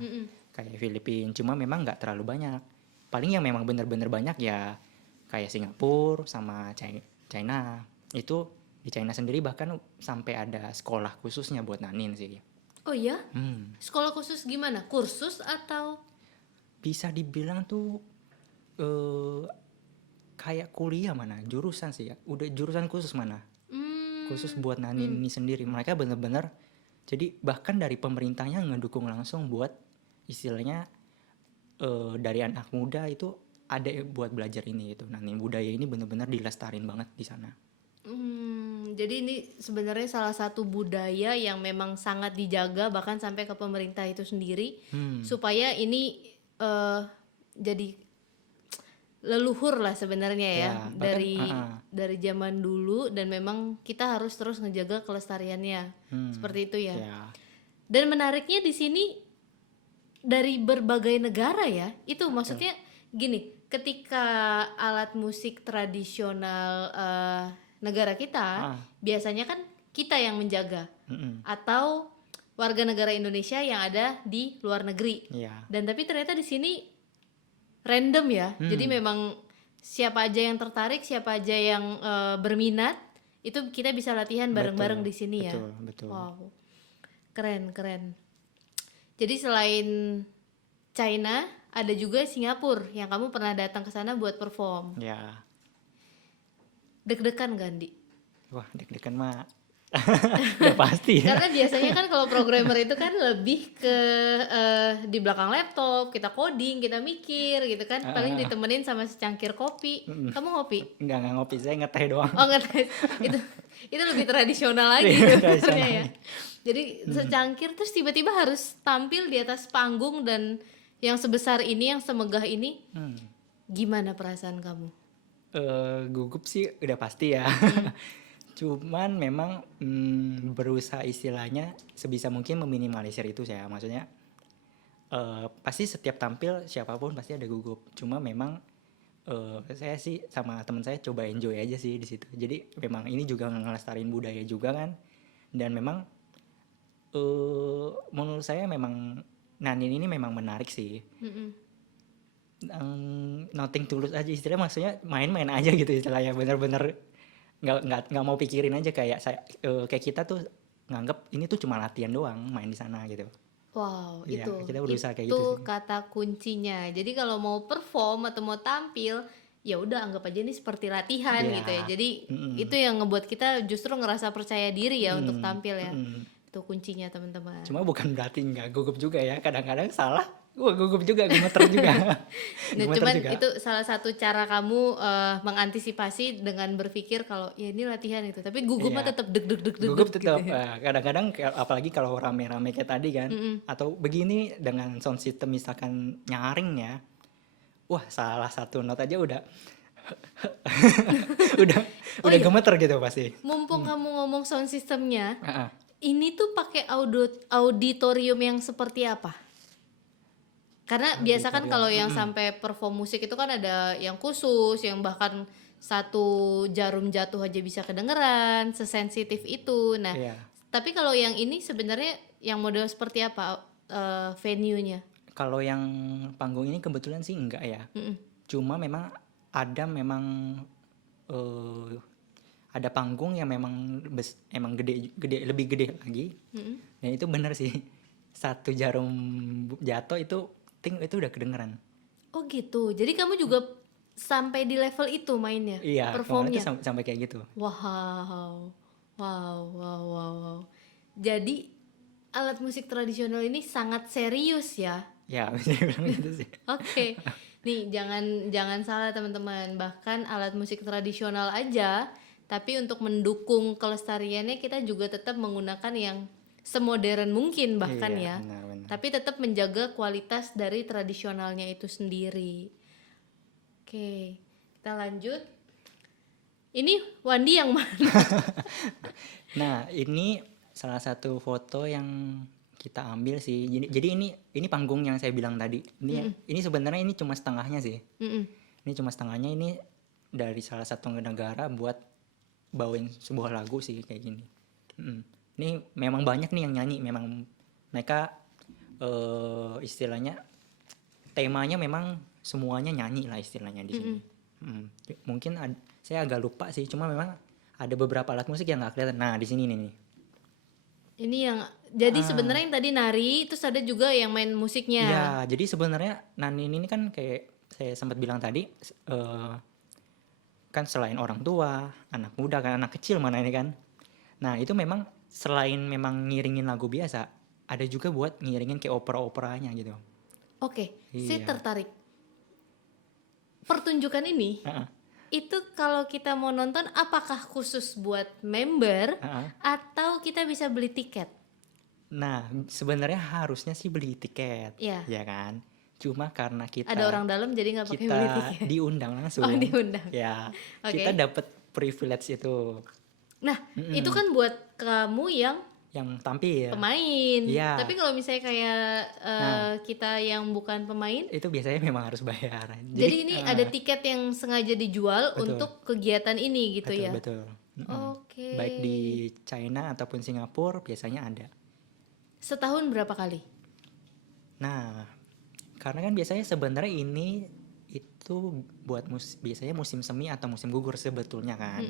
kayak Filipina, cuma memang nggak terlalu banyak. Paling yang memang bener-bener banyak ya kayak Singapura sama China. Itu di China sendiri bahkan sampai ada sekolah khususnya buat nanin sih. Oh ya? Sekolah khusus gimana? Kursus atau? Bisa dibilang tuh kayak kuliah mana, jurusan sih ya. Udah jurusan khusus mana? Khusus buat nanin ini sendiri. Mereka bener-bener, jadi bahkan dari pemerintahnya ngedukung langsung buat istilahnya dari anak muda itu ada buat belajar ini gitu. Nanin budaya ini bener-bener dilestarin banget di sana. Jadi ini sebenarnya salah satu budaya yang memang sangat dijaga bahkan sampai ke pemerintah itu sendiri supaya ini jadi leluhur lah sebenarnya ya, bahkan, dari zaman dulu dan memang kita harus terus ngejaga kelestariannya seperti itu ya. Dan menariknya di sini dari berbagai negara ya, itu maksudnya gini, ketika alat musik tradisional negara kita biasanya kan kita yang menjaga atau warga negara Indonesia yang ada di luar negeri. Dan tapi ternyata di sini random ya. Jadi memang siapa aja yang tertarik, siapa aja yang berminat itu kita bisa latihan bareng-bareng di sini ya. Betul. Wow. Keren. Jadi selain China ada juga Singapura yang kamu pernah datang ke sana buat perform. Ya, Deg-degan gak, Andi? wah deg-degan mah udah pasti ya. Karena biasanya kan kalau programmer itu kan lebih ke di belakang laptop, kita coding, kita mikir gitu kan. Paling ditemenin sama secangkir kopi. Kamu ngopi? Nggak ngopi, saya ngeteh doang. Oh nggak tahu. itu lebih tradisional lagi Iya, sebenarnya tradisional. ya. Jadi secangkir terus tiba-tiba harus tampil di atas panggung dan yang sebesar ini, yang semegah ini. Gimana perasaan kamu? Gugup sih udah pasti ya. Cuman memang berusaha istilahnya sebisa mungkin meminimalisir itu saya. Maksudnya pasti setiap tampil siapapun pasti ada gugup. Cuma memang saya sih sama teman saya coba enjoy aja sih di situ. Jadi memang ini juga ngelestariin budaya juga kan. Dan memang menurut saya memang Nanin ini memang menarik sih. Nothing tulus aja istilahnya, maksudnya main-main aja gitu istilahnya, bener-bener nggak mau pikirin aja kayak kayak kita tuh nganggep ini tuh cuma latihan doang main di sana gitu. Wow, Iya, itu kita berusaha kayak gitu sih. kata kuncinya. Jadi kalau mau perform atau mau tampil, ya udah anggap aja ini seperti latihan Iya. gitu ya. Jadi itu yang ngebuat kita justru ngerasa percaya diri ya untuk tampil ya. Itu kuncinya teman-teman. Cuma bukan berarti nggak gugup juga ya, kadang-kadang salah, wah gugup juga, gemeter juga. Nah, Gemeter cuman juga. itu salah satu cara kamu mengantisipasi dengan berpikir kalau ya ini latihan itu. Tapi gugup mah Iya. tetap deg deg deg deg Gugup gitu tetap, ya. kadang-kadang apalagi kalau rame-rame kayak tadi kan, atau begini dengan sound system misalkan nyaring ya, wah salah satu not aja udah udah Oh udah iya. gemeter gitu pasti. Mumpung kamu ngomong sound systemnya, Heeh. ini tuh pakai auditorium yang seperti apa? Karena biasa kan kalau yang sampai perform musik itu kan ada yang khusus, yang bahkan satu jarum jatuh aja bisa kedengeran, sesensitif itu. Nah, Iya. tapi kalau yang ini sebenarnya yang model seperti apa venue-nya? Kalau yang panggung ini kebetulan sih enggak ya. Cuma memang eh, ada panggung yang memang emang gede lebih gede lagi. Dan itu bener sih. Satu jarum jatuh itu itu udah kedengeran. Oh gitu. Jadi kamu juga sampai di level itu mainnya, Iya, kemarin performnya. tuh sampai kayak gitu. Wow, wow, wow, wow, wow. Jadi alat musik tradisional ini sangat serius ya. Ya, bisa bilang gitu sih. Oke. Nih, jangan salah teman-teman. Bahkan alat musik tradisional aja, tapi untuk mendukung kelestariannya kita juga tetap menggunakan yang semodern mungkin bahkan Iya, ya. benar. Tapi tetap menjaga kualitas dari tradisionalnya itu sendiri. Oke, kita lanjut. Ini Wandi yang mana? Nah, ini salah satu foto yang kita ambil sih. Jadi ini panggung yang saya bilang tadi. Ini sebenarnya ini cuma setengahnya sih. Ini cuma setengahnya, ini dari salah satu negara buat bawain sebuah lagu sih kayak gini. Ini memang banyak nih yang nyanyi. Memang mereka istilahnya temanya memang semuanya nyanyi lah istilahnya di sini. Mungkin saya agak lupa sih. Cuma memang ada beberapa alat musik yang nggak kelihatan. Nah di sini nih. Ini yang jadi sebenarnya yang tadi nari, terus ada juga yang main musiknya. Iya, jadi sebenarnya Nanin ini kan kayak saya sempat bilang tadi, kan selain orang tua, anak muda kan, anak kecil mana ini kan. Nah itu memang selain memang ngiringin lagu biasa, ada juga buat ngiringin kayak opera-operanya gitu. Oke, saya Iya. tertarik. Pertunjukan ini itu kalau kita mau nonton apakah khusus buat member atau kita bisa beli tiket? Nah sebenarnya harusnya sih beli tiket, Iya. ya kan. Cuma karena kita Ada orang dalam jadi nggak pakai kita beli tiket. diundang langsung. Oh, diundang. Ya, Oke. kita dapat privilege itu Nah, itu kan buat kamu yang yang tampil. pemain. Iya. Tapi kalau misalnya kayak kita yang bukan pemain, Itu biasanya memang harus bayar. jadi ini ada tiket yang sengaja dijual untuk kegiatan ini gitu ya. Betul. Oke. Baik di China ataupun Singapura biasanya ada. Setahun berapa kali? Nah, karena kan biasanya sebenarnya ini itu buat biasanya musim semi atau musim gugur sebetulnya kan.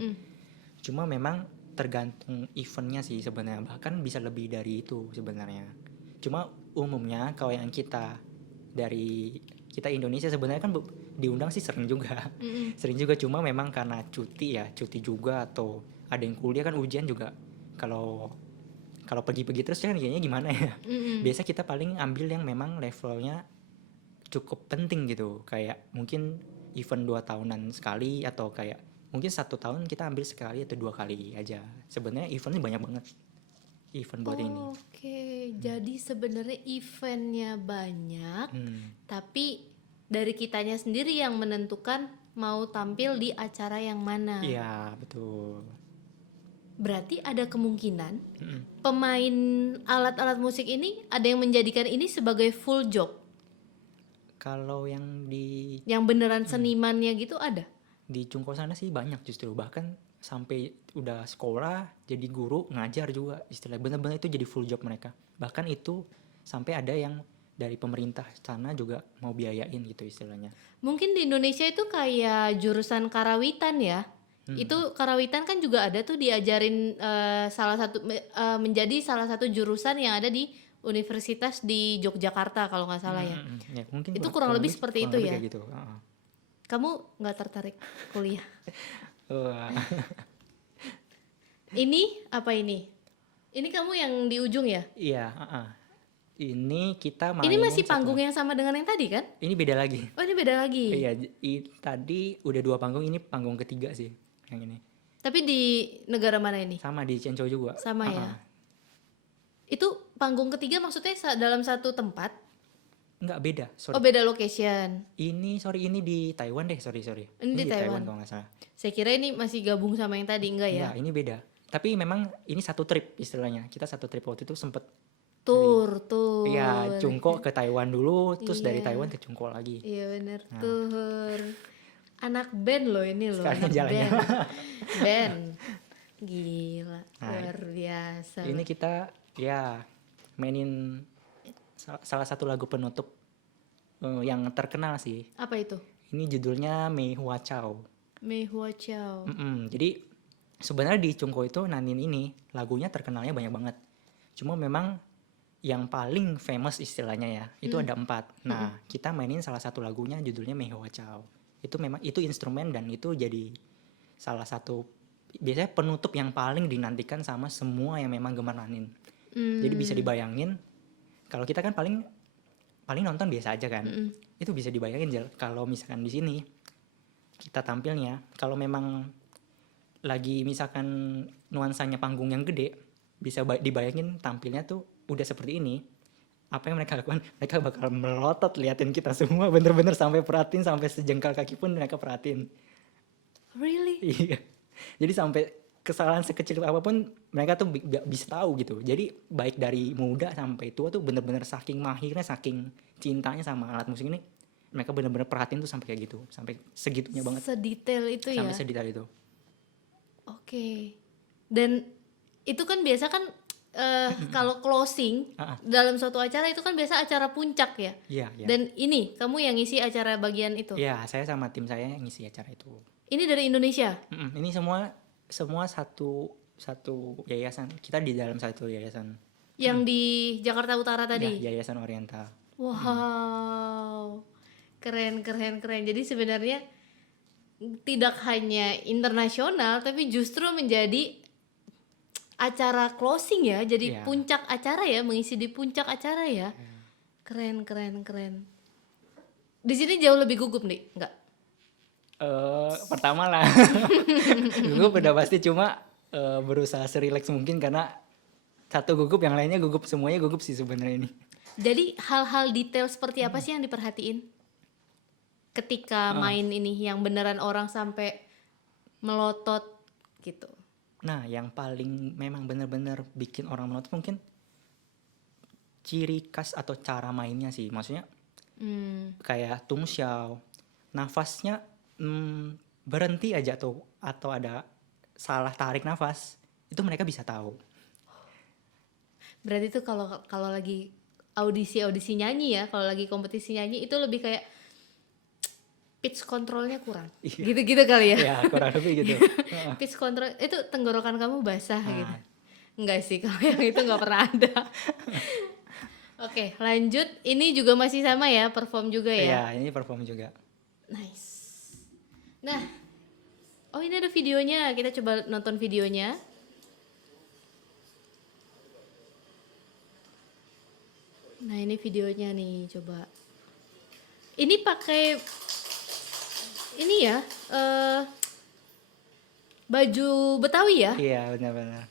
Cuma memang tergantung eventnya sih sebenarnya, bahkan bisa lebih dari itu sebenarnya. Cuma umumnya kalau yang kita kita Indonesia sebenarnya kan diundang sih sering juga. Sering juga, cuma memang karena cuti juga, atau ada yang kuliah kan, ujian juga. Kalau kalau pergi-pergi terus kan kayaknya gimana ya. Biasa kita paling ambil yang memang levelnya cukup penting gitu, kayak mungkin event 2 tahunan sekali, atau kayak mungkin 1 tahun kita ambil sekali atau 2 kali aja. Sebenarnya eventnya banyak banget, event buat ini. Oke, jadi sebenarnya eventnya banyak, tapi dari kitanya sendiri yang menentukan mau tampil di acara yang mana. Iya, betul. Berarti ada kemungkinan pemain alat-alat musik ini ada yang menjadikan ini sebagai full job. Kalau yang Yang beneran senimannya gitu ada? di Cungko sana sih banyak justru, bahkan sampai udah sekolah jadi guru ngajar juga, istilahnya benar-benar itu jadi full job mereka. Bahkan itu sampai ada yang dari pemerintah sana juga mau biayain gitu istilahnya. Mungkin di Indonesia itu kayak jurusan karawitan ya. Itu karawitan kan juga ada tuh diajarin menjadi salah satu jurusan yang ada di universitas di Yogyakarta kalau nggak salah ya. Ya, mungkin Itu kurang lebih seperti itu ya? kayak gitu. Kamu nggak tertarik kuliah? Wah. Ini apa ini? Ini kamu yang di ujung ya? Iya, ini kita Ini mainin masih panggung yang sama dengan yang tadi kan? ini beda lagi. Oh ini beda lagi. Iya, tadi udah 2 panggung, ini panggung ketiga sih yang ini. Tapi di negara mana ini? Sama di Chencho juga. Sama ya? Itu panggung ketiga maksudnya dalam satu tempat? Enggak, beda. Oh beda location. Ini di Taiwan deh, sorry. Ini di Taiwan kalau nggak salah. Saya kira ini masih gabung sama yang tadi, enggak ya? Enggak, ini beda. Tapi memang ini satu trip istilahnya. Kita satu trip waktu itu sempet Tur. Iya, Cungko ke Taiwan dulu, terus dari Iya. Taiwan ke Cungko lagi. Iya bener, tur. Anak band loh ini loh, Sekalian anak jalannya. band. Gila, luar biasa. Ini kita ya mainin salah satu lagu penutup yang terkenal sih. Apa itu? Ini judulnya Mei Hua Chao. Mei Hua Chao. Jadi sebenarnya di Cungko itu Nanin ini lagunya terkenalnya banyak banget. Cuma memang yang paling famous istilahnya ya, itu ada 4. Nah, kita mainin salah satu lagunya judulnya Mei Hua Chao. Itu memang itu instrumen dan itu jadi salah satu biasanya penutup yang paling dinantikan sama semua yang memang gemar Nanin. Jadi bisa dibayangin kalau kita kan paling nonton biasa aja kan. Itu bisa dibayangin kalau misalkan di sini kita tampilnya, kalau memang lagi misalkan nuansanya panggung yang gede, bisa dibayangin tampilnya tuh udah seperti ini. Apa yang mereka lakukan? Mereka bakal melotot liatin kita semua, bener-bener sampai perhatiin, sampai sejengkal kaki pun mereka perhatiin. Really? Iya. Jadi sampai kesalahan sekecil apapun mereka tuh bisa tahu gitu. Jadi baik dari muda sampai tua tuh bener-bener saking mahirnya, saking cintanya sama alat musik ini, mereka bener-bener perhatiin tuh sampai kayak gitu, sampai segitunya banget. Sedetail itu ya? Sampai sedetail itu. Oke. Dan itu kan biasa kan kalau closing dalam suatu acara itu kan biasa acara puncak ya? Iya. Dan ini kamu yang ngisi acara bagian itu? Iya, saya sama tim saya yang ngisi acara itu. Ini dari Indonesia? Ini semua satu yayasan. Kita di dalam satu yayasan. Yang di Jakarta Utara tadi? Ya, Yayasan Oriental. Wow. Keren. Jadi sebenarnya tidak hanya internasional tapi justru menjadi acara closing ya, jadi puncak acara ya, mengisi di puncak acara ya. Keren. Di sini jauh lebih gugup nih, enggak? Pertama lah. Gugup udah pasti, cuma berusaha serileks mungkin karena satu gugup, yang lainnya gugup, semuanya gugup sih sebenarnya ini. Jadi hal-hal detail seperti apa sih yang diperhatiin ketika main ini yang beneran orang sampai melotot gitu? Nah, yang paling memang benar-benar bikin orang melotot mungkin ciri khas atau cara mainnya sih. Maksudnya kayak Tung Xiao, nafasnya berhenti aja tuh, atau ada salah tarik nafas, itu mereka bisa tahu. Berarti tuh kalau lagi audisi nyanyi ya, kalau lagi kompetisi nyanyi itu lebih kayak pitch controlnya kurang, gitu kali ya? Ya, kurang lebih gitu. Pitch control itu tenggorokan kamu basah gitu? Enggak sih, kalau yang itu nggak pernah ada. Oke, lanjut. Ini juga masih sama ya, perform juga ya. Iya, ini perform juga. Nice. Nah, oh ini ada videonya. Kita coba nonton videonya. Nah, ini videonya nih, coba. Ini pakai ini ya, baju Betawi ya? Iya, benar-benar.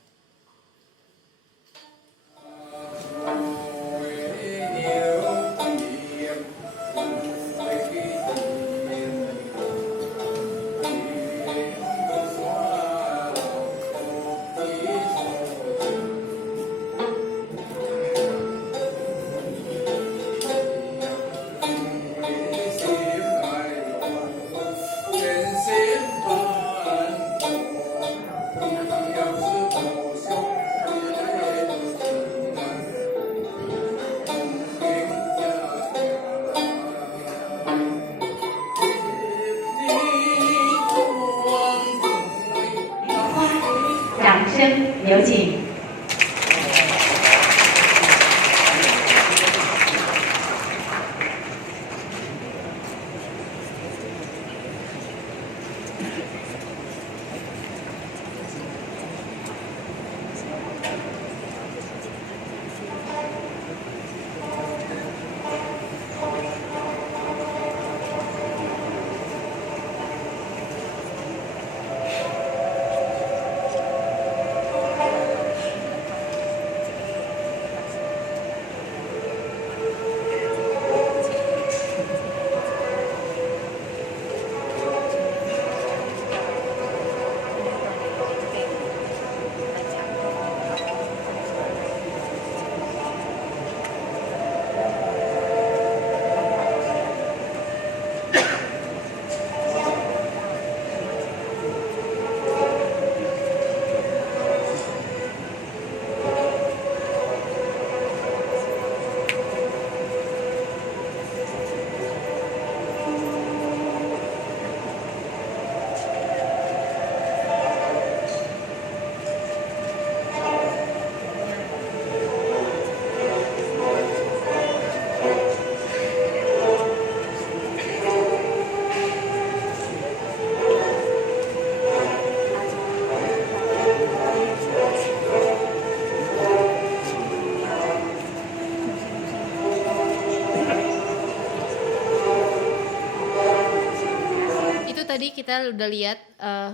Itu tadi kita udah lihat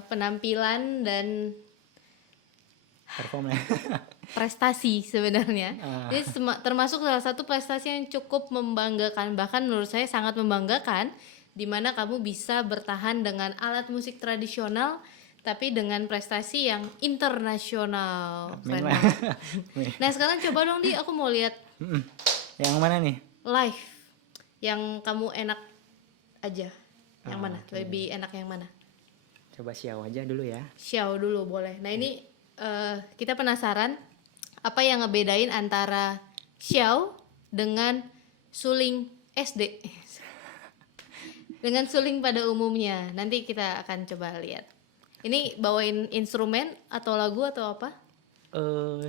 penampilan dan Perform ya. prestasi sebenarnya. Ah. Jadi termasuk salah satu prestasi yang cukup membanggakan, bahkan menurut saya sangat membanggakan, di mana kamu bisa bertahan dengan alat musik tradisional tapi dengan prestasi yang internasional. Amin Keren lah. banget. Nah sekarang coba dong Di, aku mau lihat Yang mana nih? live yang kamu enak aja. Yang mana? Oke. Lebih enak yang mana? Coba Xiao aja dulu ya. Xiao dulu boleh. Nah ini kita penasaran apa yang ngebedain antara Xiao dengan suling SD. Dengan suling pada umumnya. Nanti kita akan coba lihat. Ini bawain instrumen atau lagu atau apa?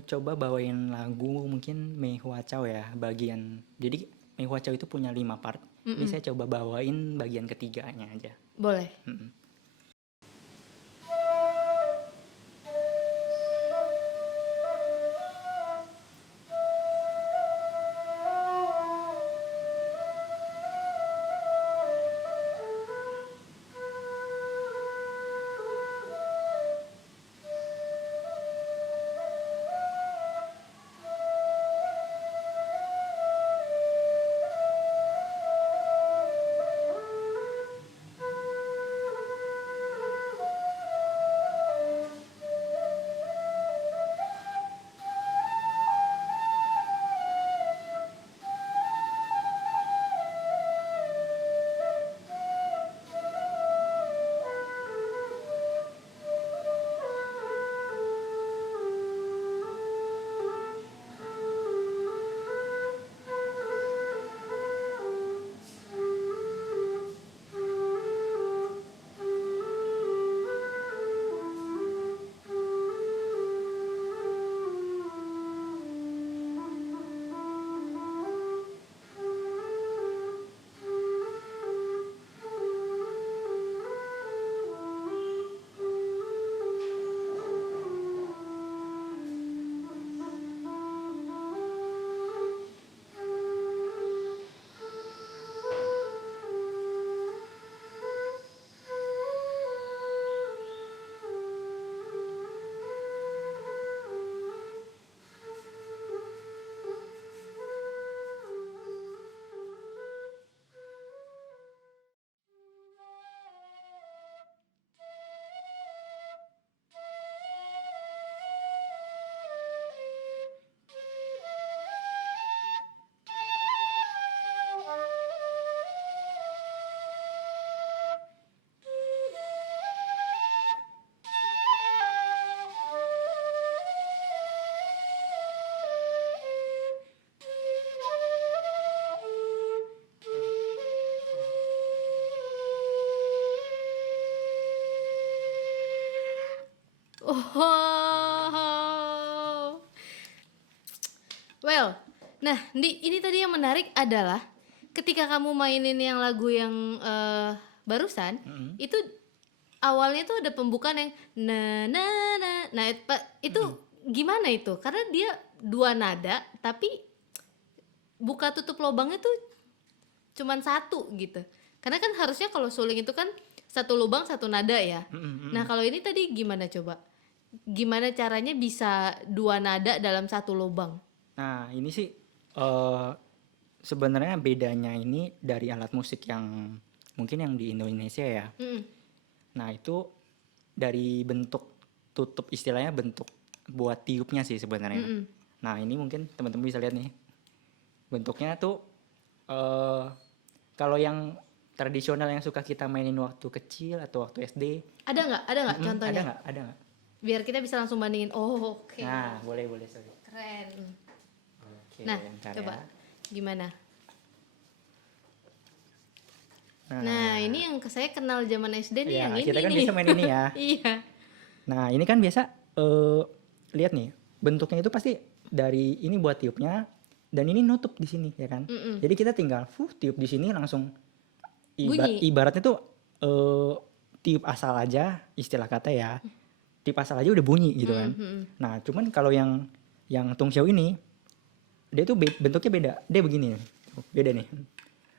Coba bawain lagu mungkin Mei Hua Chao ya, bagian. Jadi Mei Hua Chao itu punya 5 part. Ini saya coba bawain bagian ketiganya aja. Boleh. Nah, ini tadi yang menarik adalah ketika kamu mainin yang lagu yang barusan, Mm-mm. itu awalnya tuh ada pembukaan yang na na na. Nah, itu gimana itu? Karena dia dua nada tapi buka tutup lubangnya tuh cuman satu gitu. Karena kan harusnya kalau suling itu kan satu lubang satu nada ya. Mm-mm. Nah, kalau ini tadi gimana coba? Gimana caranya bisa dua nada dalam satu lubang? Nah, ini sih eh sebenarnya bedanya ini dari alat musik yang mungkin yang di Indonesia ya. Mm-mm. Nah, itu dari bentuk tutup, istilahnya bentuk buat tiupnya sih sebenarnya. Mm-mm. Nah, ini mungkin teman-teman bisa lihat nih. Bentuknya tuh eh kalau yang tradisional yang suka kita mainin waktu kecil atau waktu SD, Ada nggak? Ada nggak mm-mm, contohnya? ada nggak? Biar kita bisa langsung bandingin. Oh, oke. Nah, boleh sorry. Keren. Oke, Nah, bentar coba ya. gimana? Nah, Nah, ini yang saya kenal zaman SD nih, ya, yang ini kita kan nih. bisa main ini ya. Iya. Nah, ini kan biasa lihat nih, bentuknya itu pasti dari ini buat tiupnya dan ini nutup di sini ya kan. Mm-mm. Jadi kita tinggal tiup di sini langsung Bunyi. ibaratnya tuh tiup asal aja, istilah kata ya. Tiup asal aja udah bunyi gitu kan. Mm-mm. Nah, cuman kalau yang tungxiao ini dia tuh bentuknya beda. Dia begini nih. Beda nih.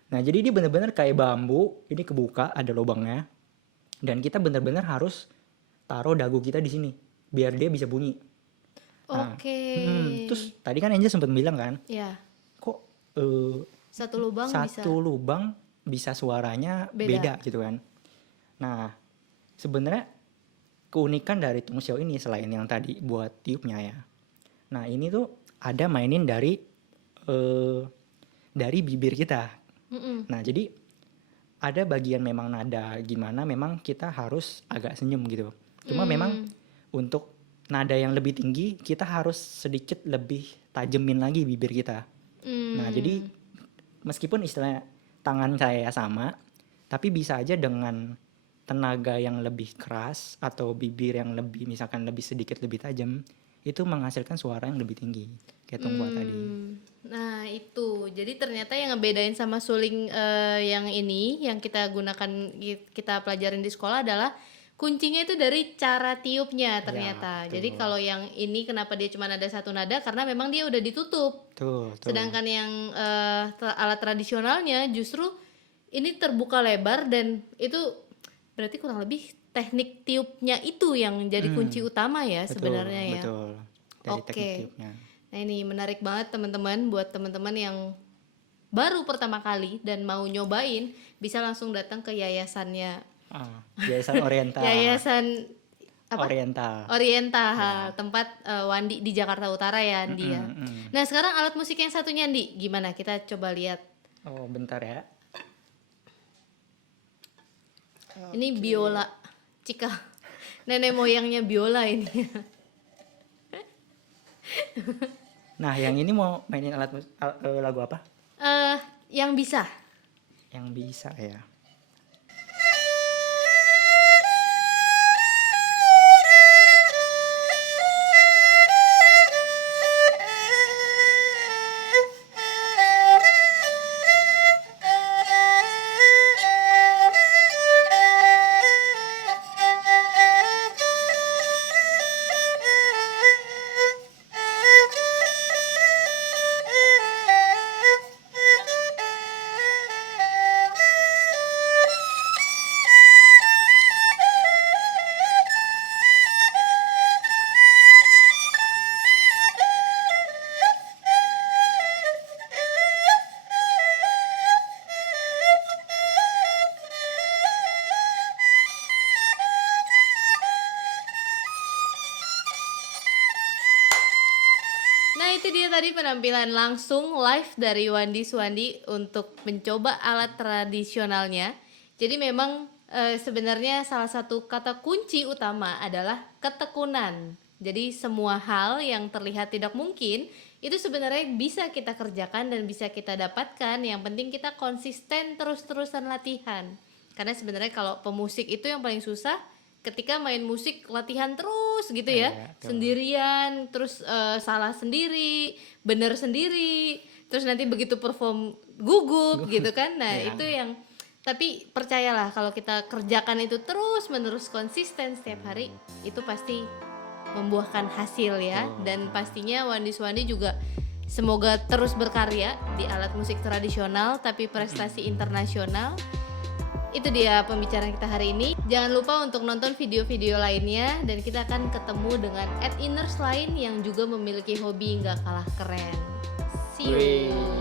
Nah, jadi dia benar-benar kayak bambu, ini kebuka, ada lubangnya. Dan kita benar-benar harus taruh dagu kita di sini biar dia bisa bunyi. Nah, Oke. terus tadi kan Angel sempat bilang kan, Ya, kok satu lubang bisa satu lubang bisa suaranya Beda. beda gitu kan. Nah, sebenarnya keunikan dari tungxiao ini selain yang tadi buat tiupnya ya. Nah, ini tuh ada mainin dari bibir kita. Mm-mm. Nah, jadi ada bagian memang nada gimana memang kita harus agak senyum gitu. Cuma memang untuk nada yang lebih tinggi kita harus sedikit lebih tajemin lagi bibir kita. Nah, jadi meskipun istilahnya tangan saya sama, tapi bisa aja dengan tenaga yang lebih keras atau bibir yang lebih misalkan lebih sedikit lebih tajam itu menghasilkan suara yang lebih tinggi kayak Tunghua tadi. Nah, itu. Jadi ternyata yang ngebedain sama suling yang ini yang kita gunakan, kita pelajarin di sekolah adalah kuncinya itu dari cara tiupnya ternyata. betul. Jadi kalau yang ini kenapa dia cuma ada satu nada, karena memang dia udah ditutup. Tuh. Sedangkan yang alat tradisionalnya justru ini terbuka lebar dan itu berarti kurang lebih teknik tiupnya itu yang jadi kunci utama ya sebenarnya ya. Betul. Dari teknik Oke. tiupnya. Nah, ini menarik banget teman-teman, buat teman-teman yang baru pertama kali dan mau nyobain bisa langsung datang ke yayasannya. Yayasan Oriental. Yayasan apa? Oriental. Oriental, tempat Wandi di Jakarta Utara ya, Andi ya. Nah, sekarang alat musik yang satunya, Andi, gimana? Kita coba lihat. Oh, bentar ya. Ini biola. Cika. Nenek moyangnya biola ini. Nah, yang ini mau mainin lagu apa? Yang bisa. Yang bisa ya. Nah, itu dia tadi penampilan langsung live dari Wandi Suwandi untuk mencoba alat tradisionalnya. Jadi memang sebenarnya salah satu kata kunci utama adalah ketekunan. Jadi semua hal yang terlihat tidak mungkin itu sebenarnya bisa kita kerjakan dan bisa kita dapatkan. Yang penting kita konsisten terus-terusan latihan. Karena sebenarnya kalau pemusik itu yang paling susah ketika main musik latihan terus gitu ya, Iya, betul. sendirian, terus salah sendiri, bener sendiri, terus nanti begitu perform gugup gitu kan. Nah Iya. itu yang, tapi percayalah kalau kita kerjakan itu terus menerus konsisten setiap hari, itu pasti membuahkan hasil ya. Dan pastinya Wandi juga semoga terus berkarya di alat musik tradisional tapi prestasi internasional. Itu dia pembicaraan kita hari ini. Jangan lupa untuk nonton video-video lainnya, dan kita akan ketemu dengan @inners lain yang juga memiliki hobi nggak kalah keren. See you. Wih.